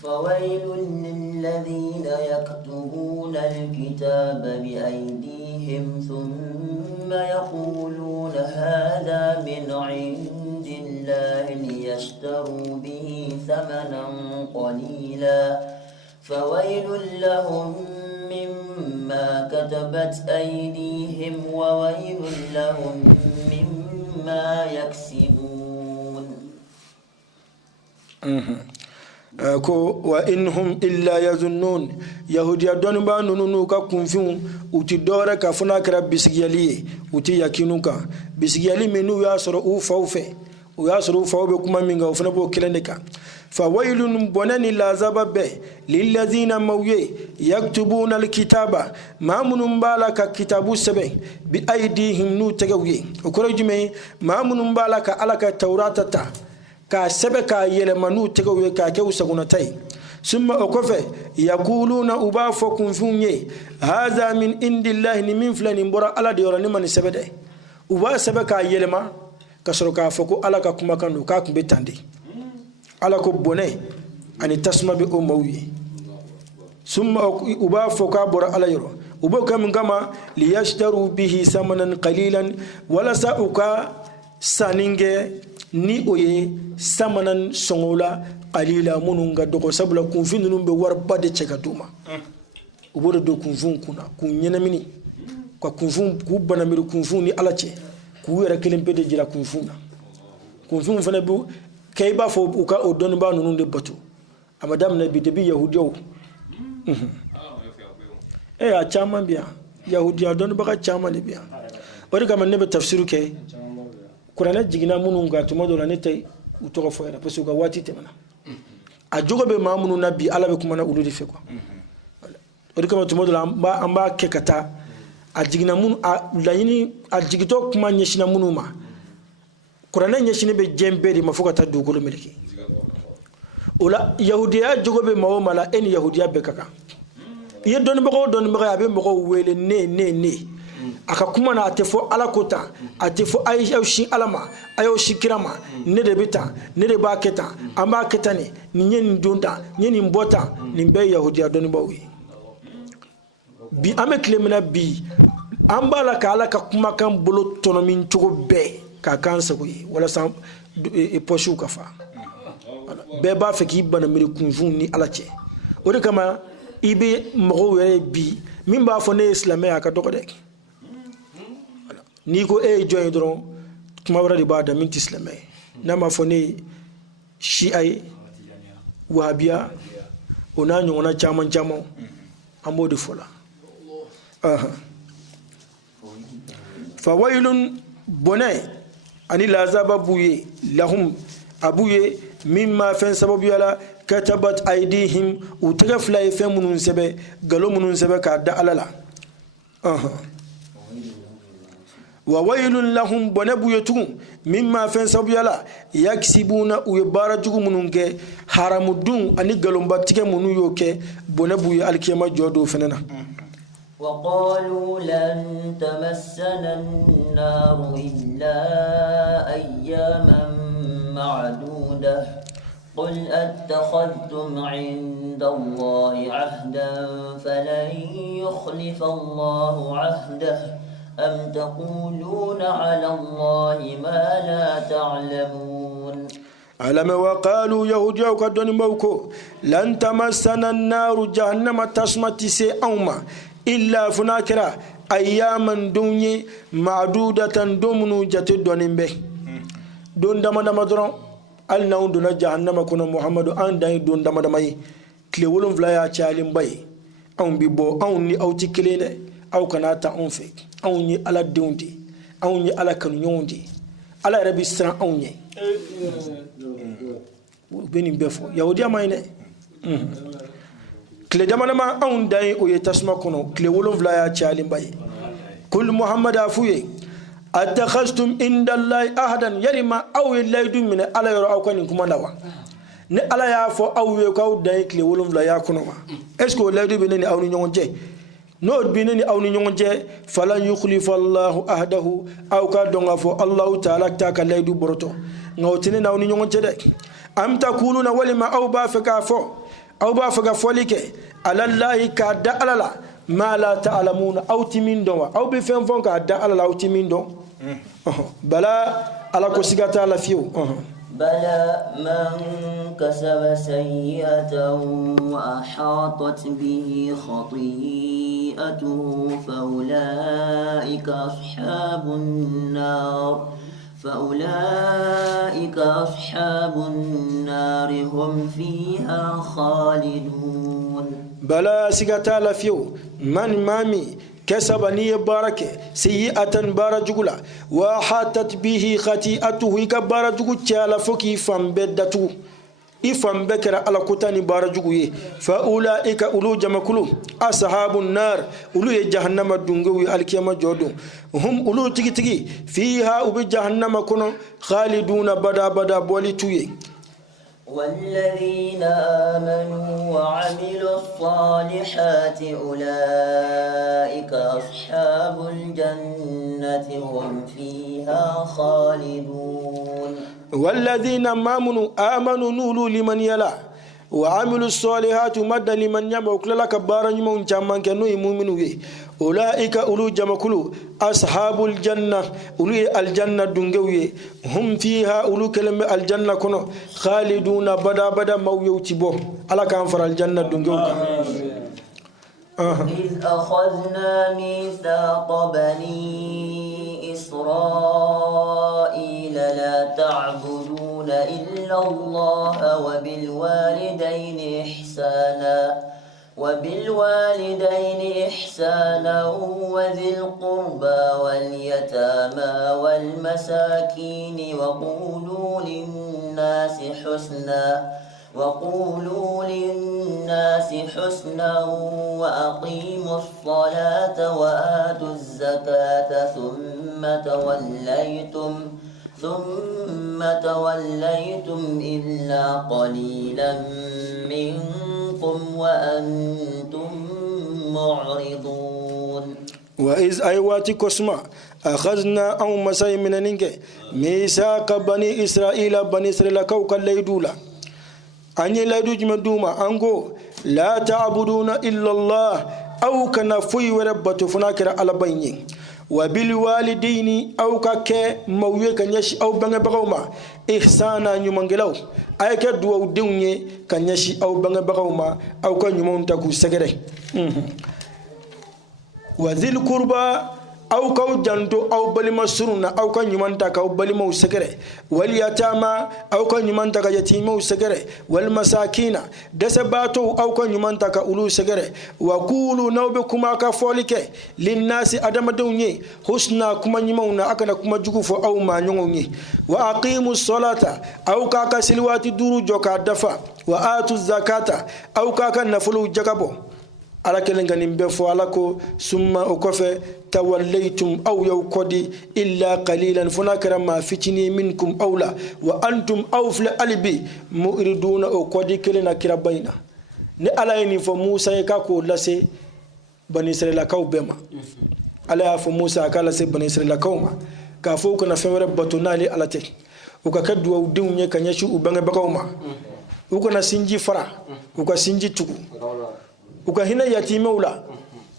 fawailul lil ladina yaktubuna alkitaba bi aydihim thumma yaquluna hadha min 'indillahi liyashtaru bihi thamanan qalila fawailul lahum مما كتبت أيديهم وويل لهم مما يكسبون ko wa inhum illa yazunnun yahudiya don ba nunu ka kunfin uti dore ka funa kara bisigiyali uti yakinuka bisigiyali menu ya soro u fawfe u ya soro fawbe kuma minga funa bo kilendeka fawailun bonani lazababe lillazina mawye yaktubuna alkitaba mamunun balaka kitabu sabe bi aidihim nu tagawiye okorojume mamunun balaka alaka tawratata ka sabe ka yelemanu tagawiye ka ke usagunatai summa okofe yaquluna ubafakum funye hadha min indillahi ni min fulani bora ala de yorani man sabede uba sabe ka yelema kasoro ka foko alaka kuma kanu ka kumbe tande ala ko bone ani tasma bi umawi summa uba foka bora ala yoro uba kam gama liyashtaru bihi samanan qalilan wala sa'uka saninge ni oye samanan songola qalila mununga doko sabula kunfin numbe warba de chegatuma ubo do kunfun kuna kunyena mini kwa kunfun ku banamiru kunfun ni alache ku yera kelempe de jira kunfuna kunfun fana bu kay ba fo uka odon ba nunu de batu amadam nabi de bi yahudiyo a chama biya yahudiya don baka chama ne biya wari kama ne be tafsiru ke qur'ana jigina munun ga tuma do la ne tay utoko fo era parce que wati temana a jogo be mamunu nabi ala be kuma na uludi fe quoi wari kama tuma do la amba ke kata a jigina mun a layini a jigito kuma nyeshina munuma qur'ana nyeshine be jembe di mafuka ta dugolo meleki ola yahudiya jogo be mawo mala en yahudiya be kaka ye don bako abe mako wele ne aka kuma na atefo alakota atefo aisha shi alama ayo shikirama ne de bita ne de baketa amba ketane ni nyen donda nyen mbota ni be yahudiya don bawi bi ame klemena bi amba la kala ka kuma kan bolo tonomin chogo be ka kansa ko wala sam e poshu kafa be ba fe ki bana mi kunjun ni alache o de kama ibe mo were bi min ba fo ne islamé aka doko de ni ko e join dron kuma wara di ba da min islamé na ma fo ne shi'ai wahabiya ona nyona chaman amode fola fa waylun bonay ani lazaba buye lahum abuye mimma fen sababu yala katabat aydihim utagafla ifem munun sebe galo munun sebe ka da alala وويل لهم بنبو يتون مما فين سبيلا يكسبون ويبارجو منونك حرام الدون أني قالوا باتك منو يوكي بنبو يالكيما جودو فننا وقالوا لن تمسنا النار إلا أياما معدودة قل أتخذتم عند الله عهدا فلن يخلف الله عهده أم تقولون على الله ما لا تعلمون علم وقالوا يهود يوكدون موكو لن تمسنا النار جهنم تسمت سي أوما إلا فناكرا أياما دوني معدودة دومنو جتدون به دون دم درون alna unduna jahannama kuna muhammadu an dan don dama dama kle wolon vlaya chalim bay on bi bo on ni awti klene aw kanata on fe on ni ala dewndi on ni ala kan nyondi ala rabbi sran on ni beni befo yahudi amayne kle dama dama on dan o yetasma kuno kle wolon vlaya chalim bay kul muhammad afuye أتخذتم عند الله أحدا يرما أو يلايدون من على يرى أو كان كمان لوا ne ala ya fo awwe ko day kle wolum la yakuno ma est ce que laydu binani aw ni ñonje no binani aw ni ñonje falan yukhlifa allah ahdahu aw ka donga fo allah ta'ala ta ka laydu boroto ngawtini naw ni ñonje de am takuluna walima aw ba faka fo aw ba faka folike ala allah ka da alala ma la ta'lamuna aw timindo wa aw bi fen fon ka da alala aw timindo bala ala ko sigata la fiu بلى من كسب سيئة وأحاطت به خطيئته فأولئك أصحاب النار هم فيها خالدون بلى سيغتا لفيو من مامي كسبني بارك سيئة بارجولا وحاتت به خطيئته كبارجو تشالا فكي فامبدتو ifam bekera ala kutani barajuguye fa ulaika ulu jamakulu ashabun nar ulu ye jahannama dungawi alkiyama jodu hum ulu tigi tigi fiha ubi jahannama kuno khaliduna bada bada boli tuye والذين آمنوا وعملوا الصالحات أولئك أصحاب الجنة هم فيها خالدون والذين آمنوا نولو لمن يلا وعملوا الصالحات مد لمن يما وكلا كبارا يمون جامان كانوا يمؤمنوا أولئك أولو جمكلو أصحاب الجنة أولو الجنة دنجوي هم فيها أولو كلمة الجنة كنو خالدون بدا بدا مو يوتيبو على كانفر الجنة دنجوي إذ أخذنا ميثاق بني إسرائيل لا تعبدون إلا الله وبالوالدين إحسانا وذي القربى واليتامى والمساكين وقولوا للناس حسنا وأقيموا الصلاة وآتوا الزكاة ثم توليتم إلا قليلا منكم وأنتم معرضون وإذ أيواتي كسما أخذنا أو مساي من نينك ميثاق بني إسرائيل كوكا ليدولا أني ليدو جمدوما أنغو لا تعبدون إلا الله أو كنا فوي وربتو فناكرا على بيني وبالوالدين أو كاكي مويه كنيشي أو بنغ بغوما إحسانا نيومانجلو أي كدو دوني كنيشي أو بنغ بغوما أو كنيومون تاكو سكره وذي القربى أو كو جانتو أو بلما سرنا أو كان يمانتا كو بلما وسكره واليتامى أو كان يمانتا كيتيم وسكره والمساكين دسباتو أو كان يمانتا كأولو سكره وقولوا نوبكما كفولك للناس أدم دوني حسنا كما يمونا أكنا كما جوكو أو ما نيوني وأقيموا الصلاة أو كاكا سلوات دورو جوكا دفا وآتوا الزكاة أو كاكا نفلو جكبو ala kelen ganin be fo ala ko summa o kofe tawallaytum aw yawqadi illa qalilan funa karama fitini minkum awla wa antum awfla alibi muriduna o kodi kelena kirabayna ni ala ni fo Musa e ka ko lase bani Israila kaw bema ala ya fo Musa ka lase bani Israila kawma ka fo ko na femere batonali ala te o ka kaddu o diwnye kanyashi u bange bakawma o ko na sinji fara o ka sinji tuku uka hina yatimewla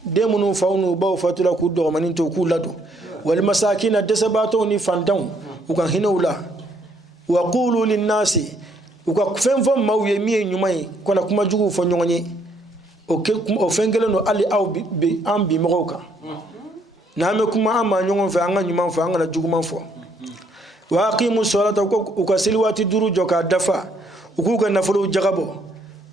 demunu faunu baw fatula ku do manin to ku lado wal masakin desabato ni fandan uka hinawla wa qulu lin nasi uka fenfo mawye mi nyumai kona kuma jugu fo nyonye o fengele no ali aw bi ambi moka na me kuma ama nyongo fa anga nyuma fa anga na jugu man fo wa aqimu salata uka silwati duru joka dafa ukuka nafulu jagabo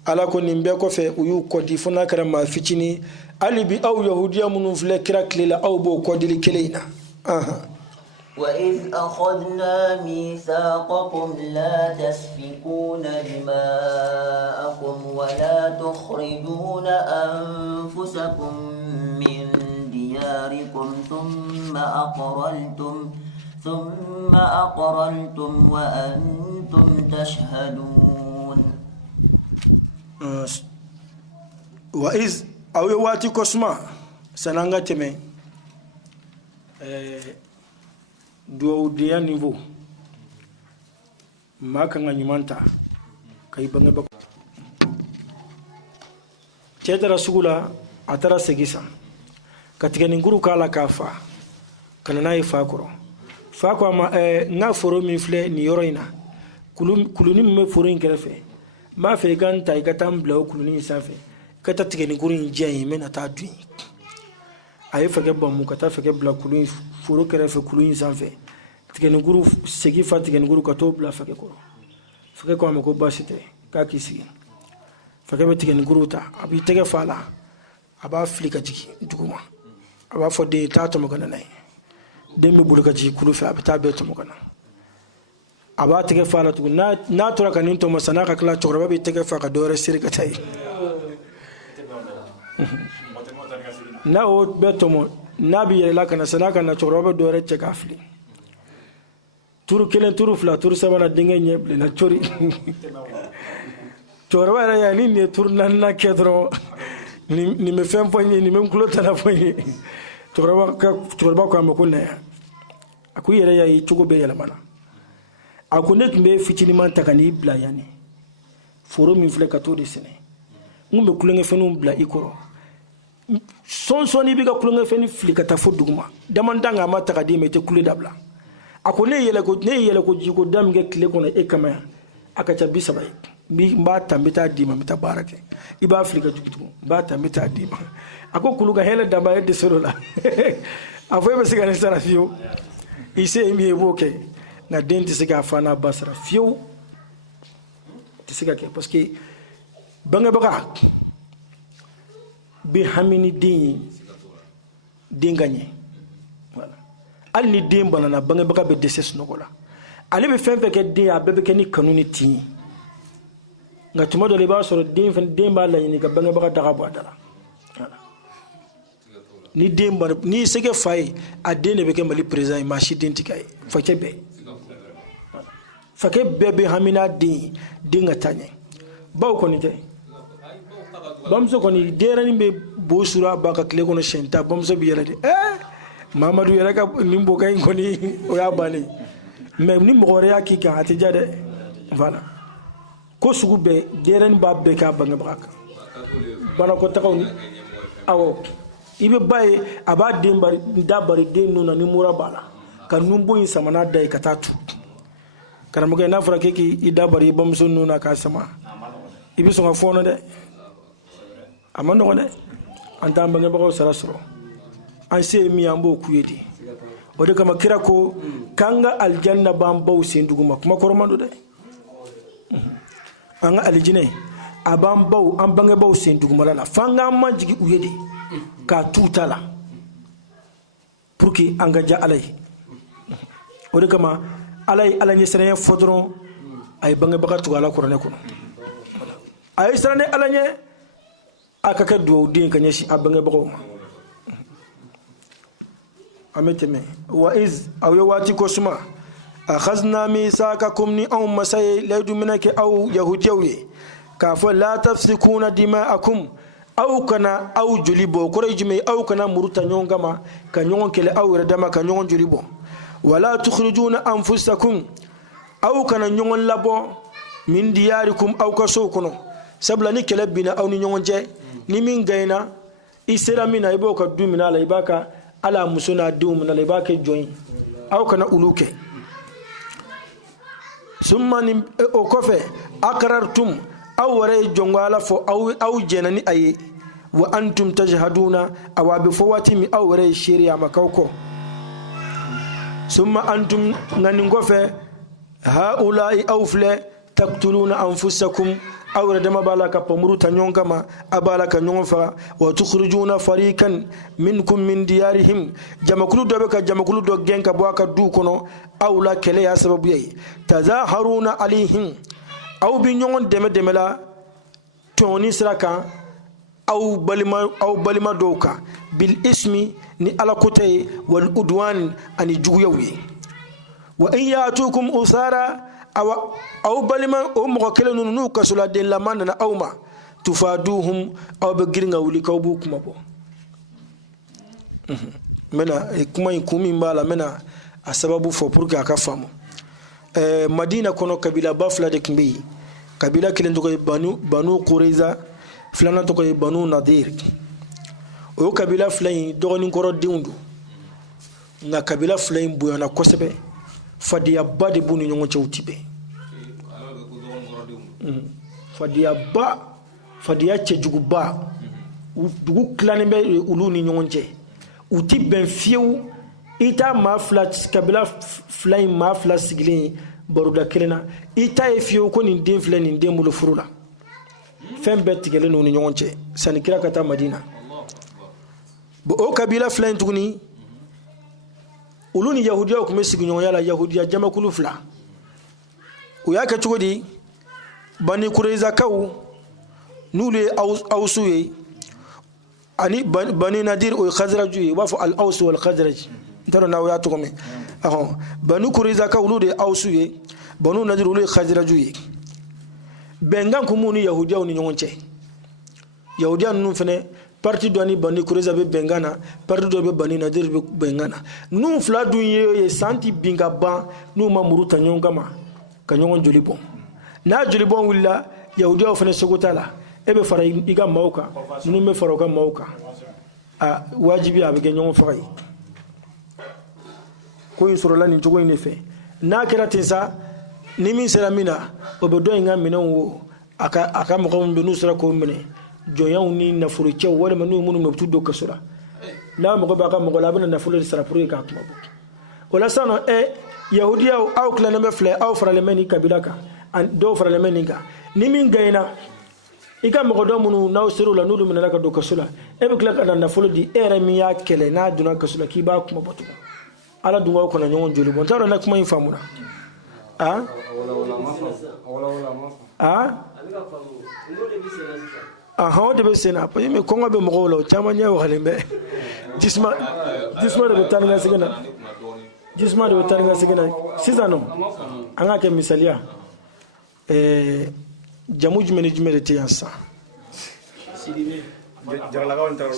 ala ko nimbe ko fe uyu kodi funa karama fitini alibi aw yahudiya munun fle kraklela aw bo kodili keleina وإذ أخذنا ميثاقكم لا تسفكون دماءكم ولا تخرجون أنفسكم من دياركم ثم أقررتم وأنتم تشهدون وإذ أو يواتي كسما سنانغا تمي do dia niveau maka nga nyumanta kay bange bako cedara sugula atara segisa katika nguru kala kafa kana nayi fakoro fako ma nga foro mi fle ni yoroina kuluni me foro inkerefe ma fe ganta ikatam bla kuluni safe kata tige nguru injey mena ta dui ay fage bamu kata fage bla kuluni foro kerefe kuluni safe tige nguru segi fa tige nguru kato bla fage ko fage ko amako basite ka kisi fage be tige nguru ta abi tege fala aba flika jiki duguma aba fo de tato mo kana nay demi bulka ji kulu fa abita be to mo kana aba tege fala tu na tora kanin to masana ka kala chorba be tege fa ka dore sirka tay na o beto mo nabi yela kana sana kana chorba dore che kafli turu kelen turu fla turu sabana dinga nyeble na chori chorba ya ni ne tur nan na kedro ni me fem poñi ni me kulo tana poñi chorba ko am ko ne aku yere ya yi chugo be yela mana aku nek be fitini man takani bla yani foro mi fle ka to de sene ngumbe kulenge fenu bla ikoro soni biga kulenge feni flika ta foduguma damandanga ma takadi mete kule dabla ako ne yele ko jiko damge kile kono e kama akacha bisabay bi mba tambita dima mita barake iba afrika jukutu mba tambita dima ako kuluga hele damba yede sorola afoy be sigane sara fiyo ise mi evoke na denti siga fana basra fiyo tisiga ke parce que banga baka bi hamini din gagné voilà alni din banana banga baka be deses nogola ali be femfe ke din abebe ke ni kanuni tin nga tuma do le ba soro din fen din ba la ni ka banga baka daga bo dara ni din ba ni sege fay a din be ke mali president ma shi din tikay fa ke be fa ke bebe hamina din nga tanye baw ko ni te bamso ko ni derani be bo sura baka kle ko no shenta bamso bi yele mamadou yele ka nimbo kay ko ni o ya bani même ni mo re akika ati jade voilà ko sugu be derani ba be ka banga baka bana ko takaw ni awo ibe baye aba dembari dabari den nuna ni mura bala kan numbo yin samana dai katatu karam ko na fura keki idabari bamso nuna ka sama ibe so ngafono de amano ko ne anta banga baka sarasro an se mi ambo kuyedi o de kama kira ko kanga aljanna bambaw senduguma kuma kormando de anga aljine abambaw am banga baw senduguma la fanga manjigi uyedi ka tutala pour que anga ja alay o de kama alay sene fodron ay banga baka tugala korone ko ay sene alanye aka ka duwawu den ka ɲɛsi a bangebagaw ma an bɛ tɛmɛ wa iz aw ye waati ko suma akhazna misakakum ni anw masa ye layidu minɛ kɛ aw yahudiyaw ye k'a fɔ la tafsikuna dima'akum aw kana aw joli bɔ kɔrɔ ye jumɛn ye aw kana muru ta ɲɔgɔn kama ka ɲɔgɔn kɛlɛ aw yɛrɛ dama ka ɲɔgɔn joli bɔ wala tukhrijuna anfusakum aw kana ɲɔgɔn labɔ min diyarikum aw ka sow kɔnɔ sabula ni kɛlɛ binna aw ni ɲɔgɔn cɛ ni min gayna i sera min na i b'o ka du minɛ a la i b'a ka ala muso n'a denw minɛ a la i b'a kɛ jɔn ye aw kana olu kɛ summa ni o kɔfɛ akarartum aw yɛrɛ ye jɔnko ala fɔ aw jɛnna ni a ye wa antum tajhaduna awa a bɛ fɔ waati min aw yɛrɛ ye seere a ma k'aw kɔ summa antum nka nin kɔfɛ haulai aw filɛ taktuluna anfusakum aw yɛrɛ dama b'a la ka pamuru ta ɲɔgɔn kama a b'a la ka ɲɔgɔn faga wa tukhrijuna farikan minkum min diyarihim jamakulu dɔ bɛ ka jamakulu dɔ gɛn ka bɔ a ka du kɔnɔ aw la kɛlɛ y'a sababu ye tazaharuna alayhim aw bi ɲɔgɔn dɛmɛ la tɔɔni sira kan aw balima dɔw kan bil ismi ni ala kota ye wal udwan ani juguyaw ye wa in ya'tukum usara aw balima o mɔgɔ kelen ninnu n'u kasola den lama nana aw ma tufaduhum aw bɛ girin ka wuli k'aw b'u kuma bɔ n bɛna kuma in kun min b'a la n bɛna a sababu fɔ pour que a ka faamu madina kɔnɔ kabilaba fila de tun bɛ yen kabila kelen tɔgɔ ye banu kureza filanan tɔgɔ ye banu nadir o kabila fila in dɔgɔnin kɔrɔ denw don nka kabila fila in bonyana kosɛbɛ fadiyaba de b'u ni ɲɔgɔn cɛ u ti bɛn fadiya cɛjuguba dugu tilannen bɛ olu ni ɲɔgɔn cɛ u ti bɛn fiyewu i t'a maa fila kabila fila in maa fila sigilen baroda kelen na i t'a ye fiyewu ko nin den filɛ nin den bolo furu la fɛn bɛɛ tigɛlen n'u ni ɲɔgɔn cɛ sanni kira ka taa madina o kabila fila in tuguni olu ni yahudiyaw tun bɛ sigiɲɔgɔnya la yahudiya jamakulu fila u y'a kɛ cogo di bani kurezakaw n'olu ye awusu ye ani bani nadir o ye khazraju ye u b'a fɔ al awsu wal khazraj n t'a dɔn n'aw y'a tɔgɔ mɛn bani kurezakaw olu de ye awusu ye banu nadir olu ye khazraju ye bɛnkan kun b'u ni yahudiyaw ni ɲɔgɔn cɛ yahudiya ninnu fɛnɛ parti dɔ ni bani kureza bɛ bɛnkan na parti dɔ bɛ bani nadir bɛ bɛnkan na ninnu fila dun ye san ti bin ka ban n'u ma muru ta ɲɔgɔn kama ka ɲɔgɔn joli bɔn n'a joli bɔn wulila yahudiyaw fɛnɛ seko t'a la e bɛ fara i ka maaw kan ninnu bɛ fara u ka maaw kan a wajibi a bɛ kɛ ɲɔgɔn faga ye ko in sɔrɔla nin cogo in de fɛ n'a kɛra ten sa ni min sera min na o bɛ dɔ in ka minɛnw wo a ka mɔgɔ minnu bɛ n'u sera k'o minɛ jɔnyaw ni nafolo cɛw walima n'u minnu bɛ t'u don kaso la n'a mɔgɔ b'a ka mɔgɔ la a bɛna nafolo de sara pour que k'a kuma bɔ o la sisan nɔ yahudiyaw aw tilannen bɛ filɛ aw faralen bɛ nin kabila kan dɔw faralen bɛ nin kan ni min gagné i ka mɔgɔ dɔ minnu n'aw ser'u la n'olu minɛna ka don kaso la e bɛ tila ka na nafolo di e yɛrɛ min y'a kɛlɛ n'a donna kaso la k'i b'a kuma bɔ tugun ala dun k'aw kana ɲɔgɔn joli bɔ n t'a dɔn na kuma in faamuna o de bɛ sen na parce que kɔngɔ bɛ mɔgɔw la o caman ɲɛ wagalen bɛ jisuma de bɛ taa ni ka segin na jisuma de bɛ taa ni ka segin na sisan nɔ an k'a kɛ misaliya jamu jumɛn ni jumɛn de tɛ yan sisan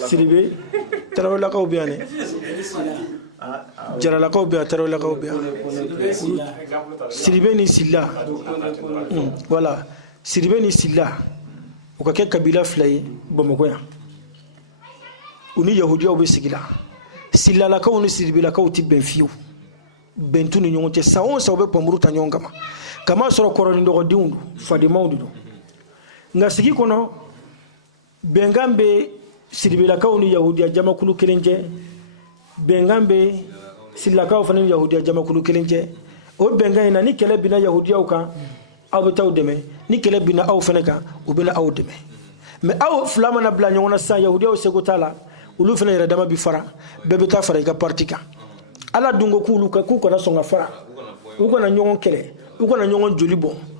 Sidibe tarawelakaw bɛ yan dɛ jaralakaw bɛ yan tarawelakaw bɛ yan Sidibe ni Sila voilà Sidibe ni Sila o ka kɛ kabila fila ye Bamakɔ yan u ni yahudiyaw bɛ sigi la Silalakaw ni Sidibelakaw tɛ bɛn fiyewu bɛn t'u ni ɲɔgɔn cɛ san o san u bɛ pamuru ta ɲɔgɔn kama kama sɔrɔ kɔrɔ ni dɔgɔdenw don fadenmaw de don nka sigi kɔnɔ bɛnkan bɛ Sidibelakaw ni yahudiya jamakulu kelen cɛ bɛnkan bɛ Silakaw fana ni yahudiya jamakulu kelen cɛ o bɛnkan in na ni kɛlɛ binna yahudiyaw kan aw bɛ taa u dɛmɛ ni kɛlɛ binna aw fana kan u bɛna aw dɛmɛ mais aw fila mana bila ɲɔgɔn na sisan yahudiyaw seko t'a la olu fana yɛrɛ dama bi fara bɛɛ bɛ taa fara i ka parti kan ala dun ko k'u kana sɔn ka fara u kana ɲɔgɔn kɛlɛ u kana ɲɔgɔn joli bɔ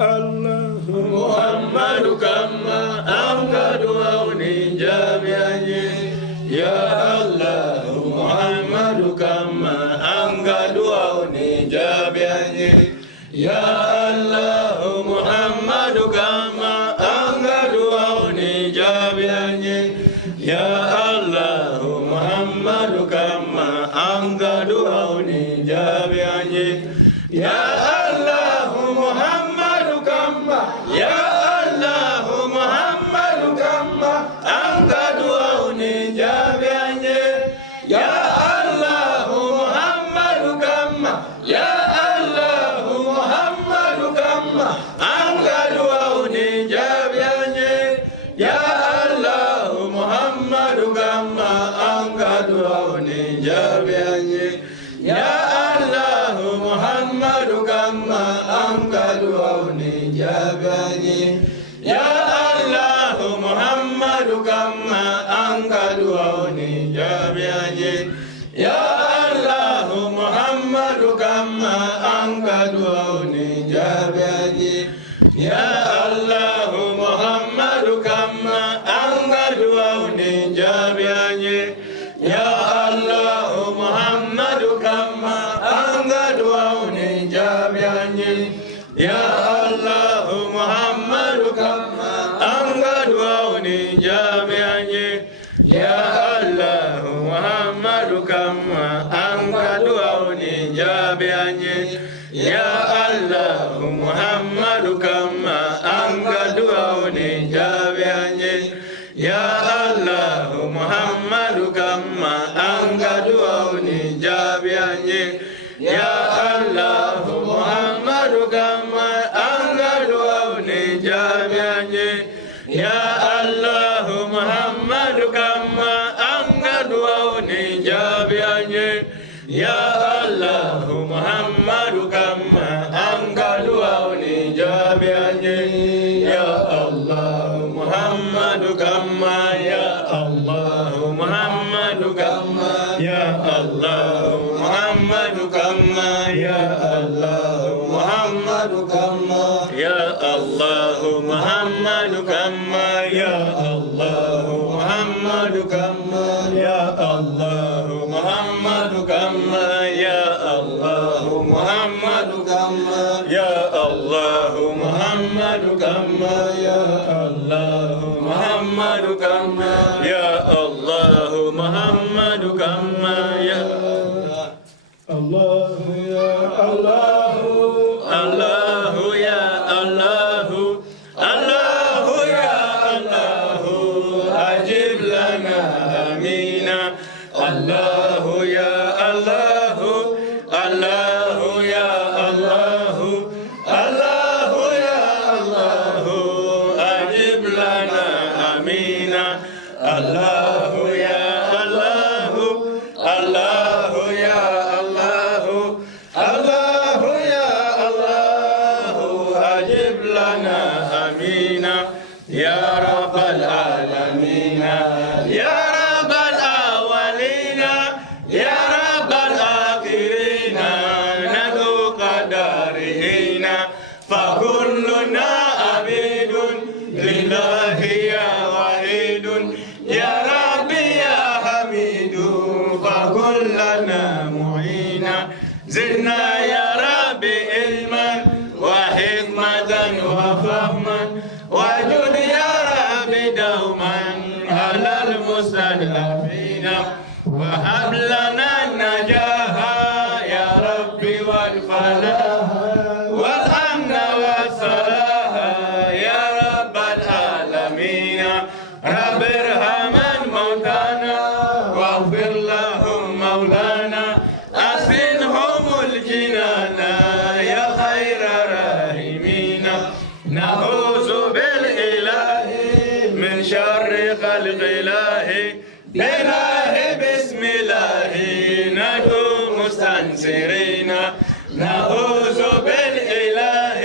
الله محمد كما أمجد وأوني جامعي يا الله محمد كما أمجد وأوني جامعي يا الله محمد كما أمجد وأوني جامعي يا الله محمد كما أمجد وأوني جامعي يا الله محمد كما يا الله محمد كما أمجد وأوني جامعي يا الله محمد كما يا الله محمد كما أمجد وأوني جامعي يا الله محمد كما أمجد وأوني جامعي يا الله محمد كما أمجد وأوني جامعي يا الله محمد كما أمجد وأوني جامعي يا الله محمد كما أمجد وأوني جامعي يا الله محمد كما أمجد وأوني جامعي يا الله محمد كما أمجد وأوني جامعي يا الله محمد كما أمجد وأوني جامعي يا الله محمد كما أمجد وأوني جامعي يا الله محمد كما أمجد وأوني جامعي يا الله محمد كما أمجد وأوني جامعي يا الله محمد كما أمجد وأوني جامعي يا الله محمد كما أمجد وأوني جامعي يا الله محمد كما أمجد وأوني جامعي يا الله محمد كما يا الله محمد كما يا الله محمد كما يا الله محمد كما يا الله محمد كما يا الله محمد كما يا الله محمد كما يا الله محمد كما يا الله محمد كما يا الله محمد كما يا الله محمد كما يا الله يا الله الله يا الله الله يا الله أجب لنا أمينا الله يا الله الله يا الله الله يا الله أجب لنا أمينا الله يا الله الله يا الله الله يا الله أجب لنا أمينا يا رب العالمين يا رب الأولين يا رب الآخرين ندعو قدرهين فكلنا عبيد لله يا وحيد يا ربي يا حميد فكلنا معينا زدنا يا ربي علما وحكمة وفهما وجد يا ربي دوما على المستضعفين وهب لنا النجاح يا ربي والفلاح والأمن والصلاح يا رب العالمين رب ارحم موتانا واغفر لهم مولانا أسكنهم الجنان يا خير راحمين نعوذ بالإله من شر خلق الله بالله بسم الله ندعو مستنصرين نعوذ بالإله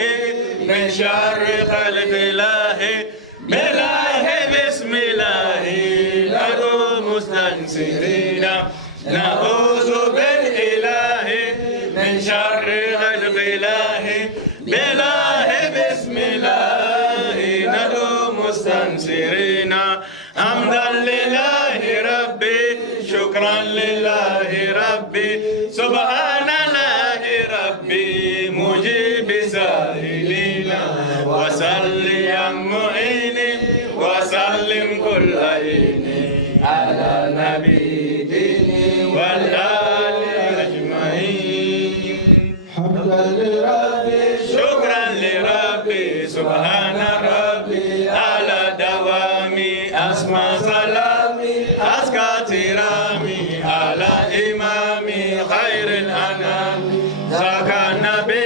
من شر خلق الله بالله بسم الله ندعو مستنصرين نعوذ بالإله من شر خلق الله بالله بسم مستنصرين حمدا لله ربي شكرا لله ربي سبحان الله ربي مجيب سائلين وصلي يا معيني وسلم كل عين على نبي ديني والآل أجمعين حمدا لربي شكرا لربي سبحان ربي على دوامي أسمى سلامي أزكى ترامي على إمامي خير الأنام ذاك نبي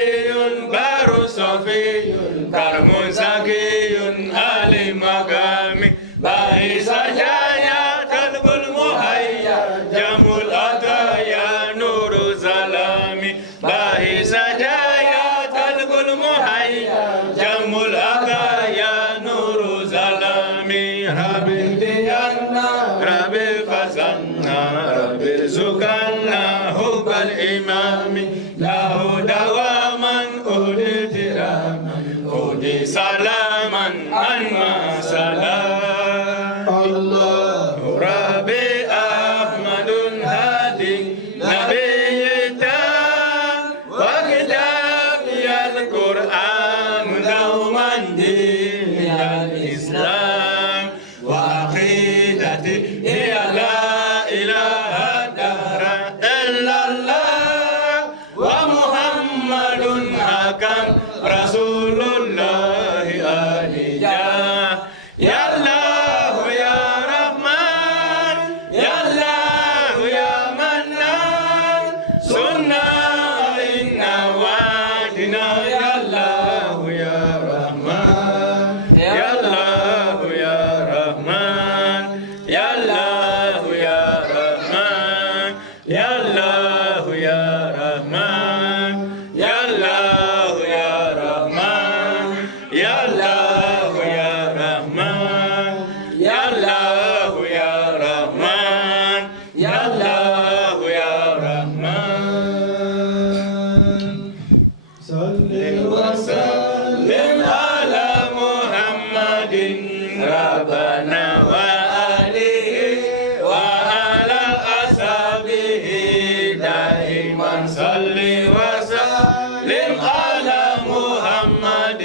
بار صفي كرم زكي آل مقامي باهي سجايا تلق المهيا جم الأطايا نور ظلامي باهي سجايا تلق المهيا جم الأطايا نور ظلامي ربي ديانا ربي فزنا ربي ارزقنا حب الإمام له دواما أهدي تراما أهدي سلاما أنما سلام الله ربي أحمد هادي نبي تام وكتابي القرآن دوما دين الإسلام وعقيدتي هي لا إله إلا الله ومحمد حكم رسول الله آلجاه يا الله يا رحمن يا الله يا منان سنة إنا وعدنا يا الله يا رحمن يا الله يا رحمن يا الله يا رحمن يا الله يا رحمن يا الله يا رحمن يا الله يا رحمن يا الله يا رحمن يا الله يا رحمن صل وسلم على محمد ربنا وآله وعلى أصحابه دائما صل وسلم على محمد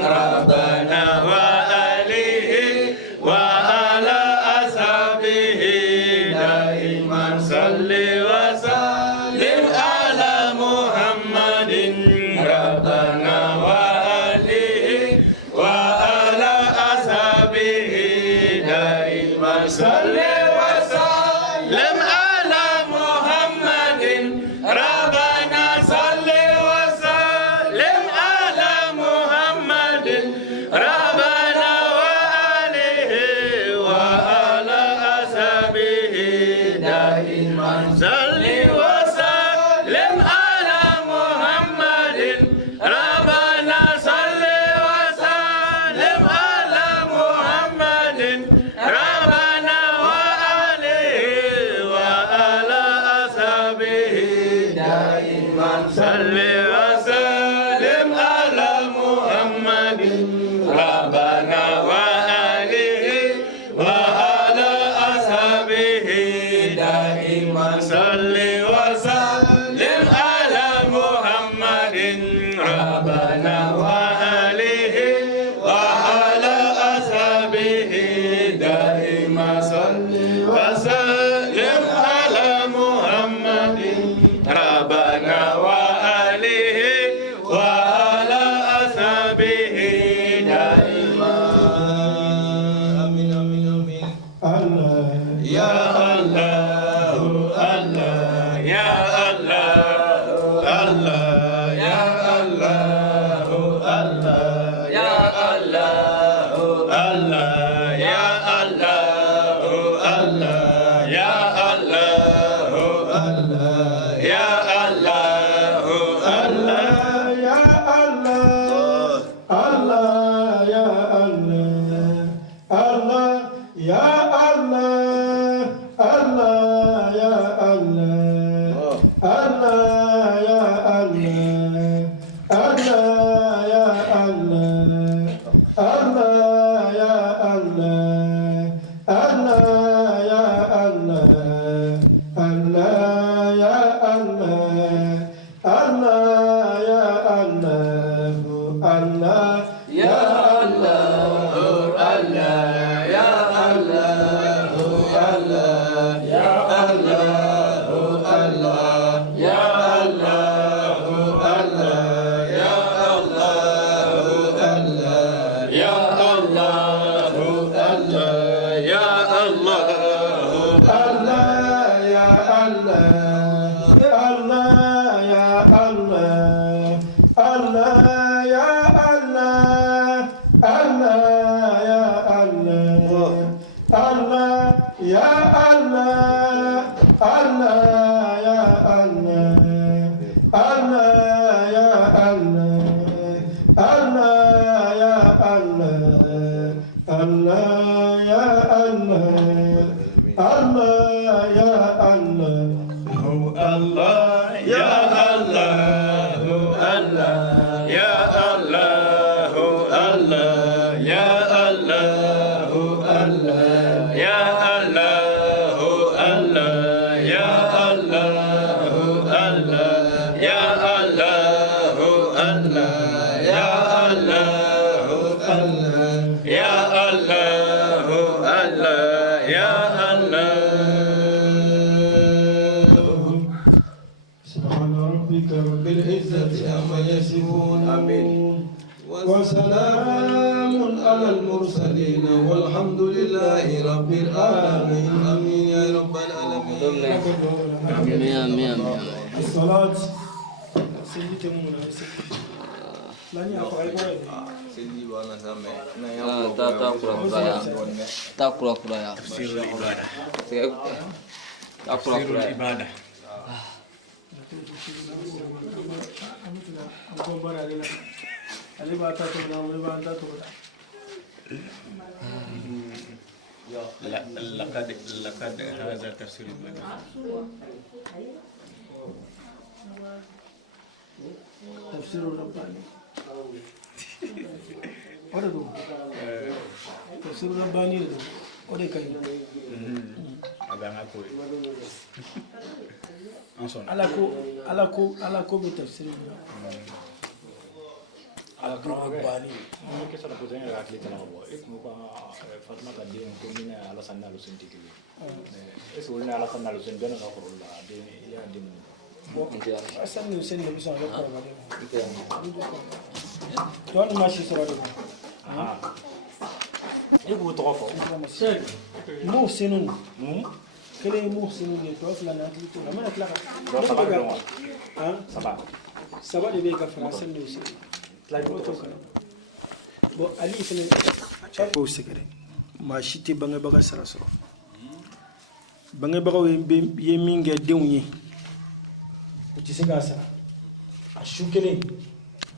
ربنا وآله وعلى أصحابه دائما صل وسلم على محمد ربنا وآله وعلى أصحابه دائما صل وسلم على محمد ربنا صل وسلم على محمد ربنا وآله وعلى أصحابه دائما صل وسلم على محمد ربنا صل وسلم على محمد ربنا وآله وعلى أصحابه دائما صل وسلم على محمد ربنا وآله وعلى أصحابه دائما صل وسلم على محمد ربنا وآله وعلى أصحابه دائما صل وسلم على محمد ربنا وآله وعلى أصحابه دائما آمين آمين آمين الله يا الله الله يا الله الله يا الله الله يا الله الله يا الله الله يا الله الله يا الله الله يا الله الله يا الله الله يا الله الله يا الله الله يا الله الله يا الله الله يا وسلام على المرسلين والحمد لله رب العالمين آمين يا رب العالمين آمين الصلاة سيدي مونا لاني أقرأ سيدي بانا سامي تقرأ يا تفسير العبادة تقرأ العبادة لقد هذا تفسير العبادة تفسير الرباني ورد تفسير الرباني ورد كاي على كو بتفسير الرباني كيف أنا كنت أنا أكلي كلام هو اسمه فاطمة الدين كوننا على سنة لسنتي كلي اسمه على سنة لسنتي بينا كفر الله دين يا دين أصلاً نسين نبي سان الله توان ماشي سرادو إيه هو توقف مو سنون كلي مو سنون يتوفى لنا أكلي تونا ما نتلاقى سبعة اللي بيجا فرنسا نيوسي bo ali fene ko sekere ma shiti bange baga saraso bange baga ye minge dewnye ci sega sa a shukele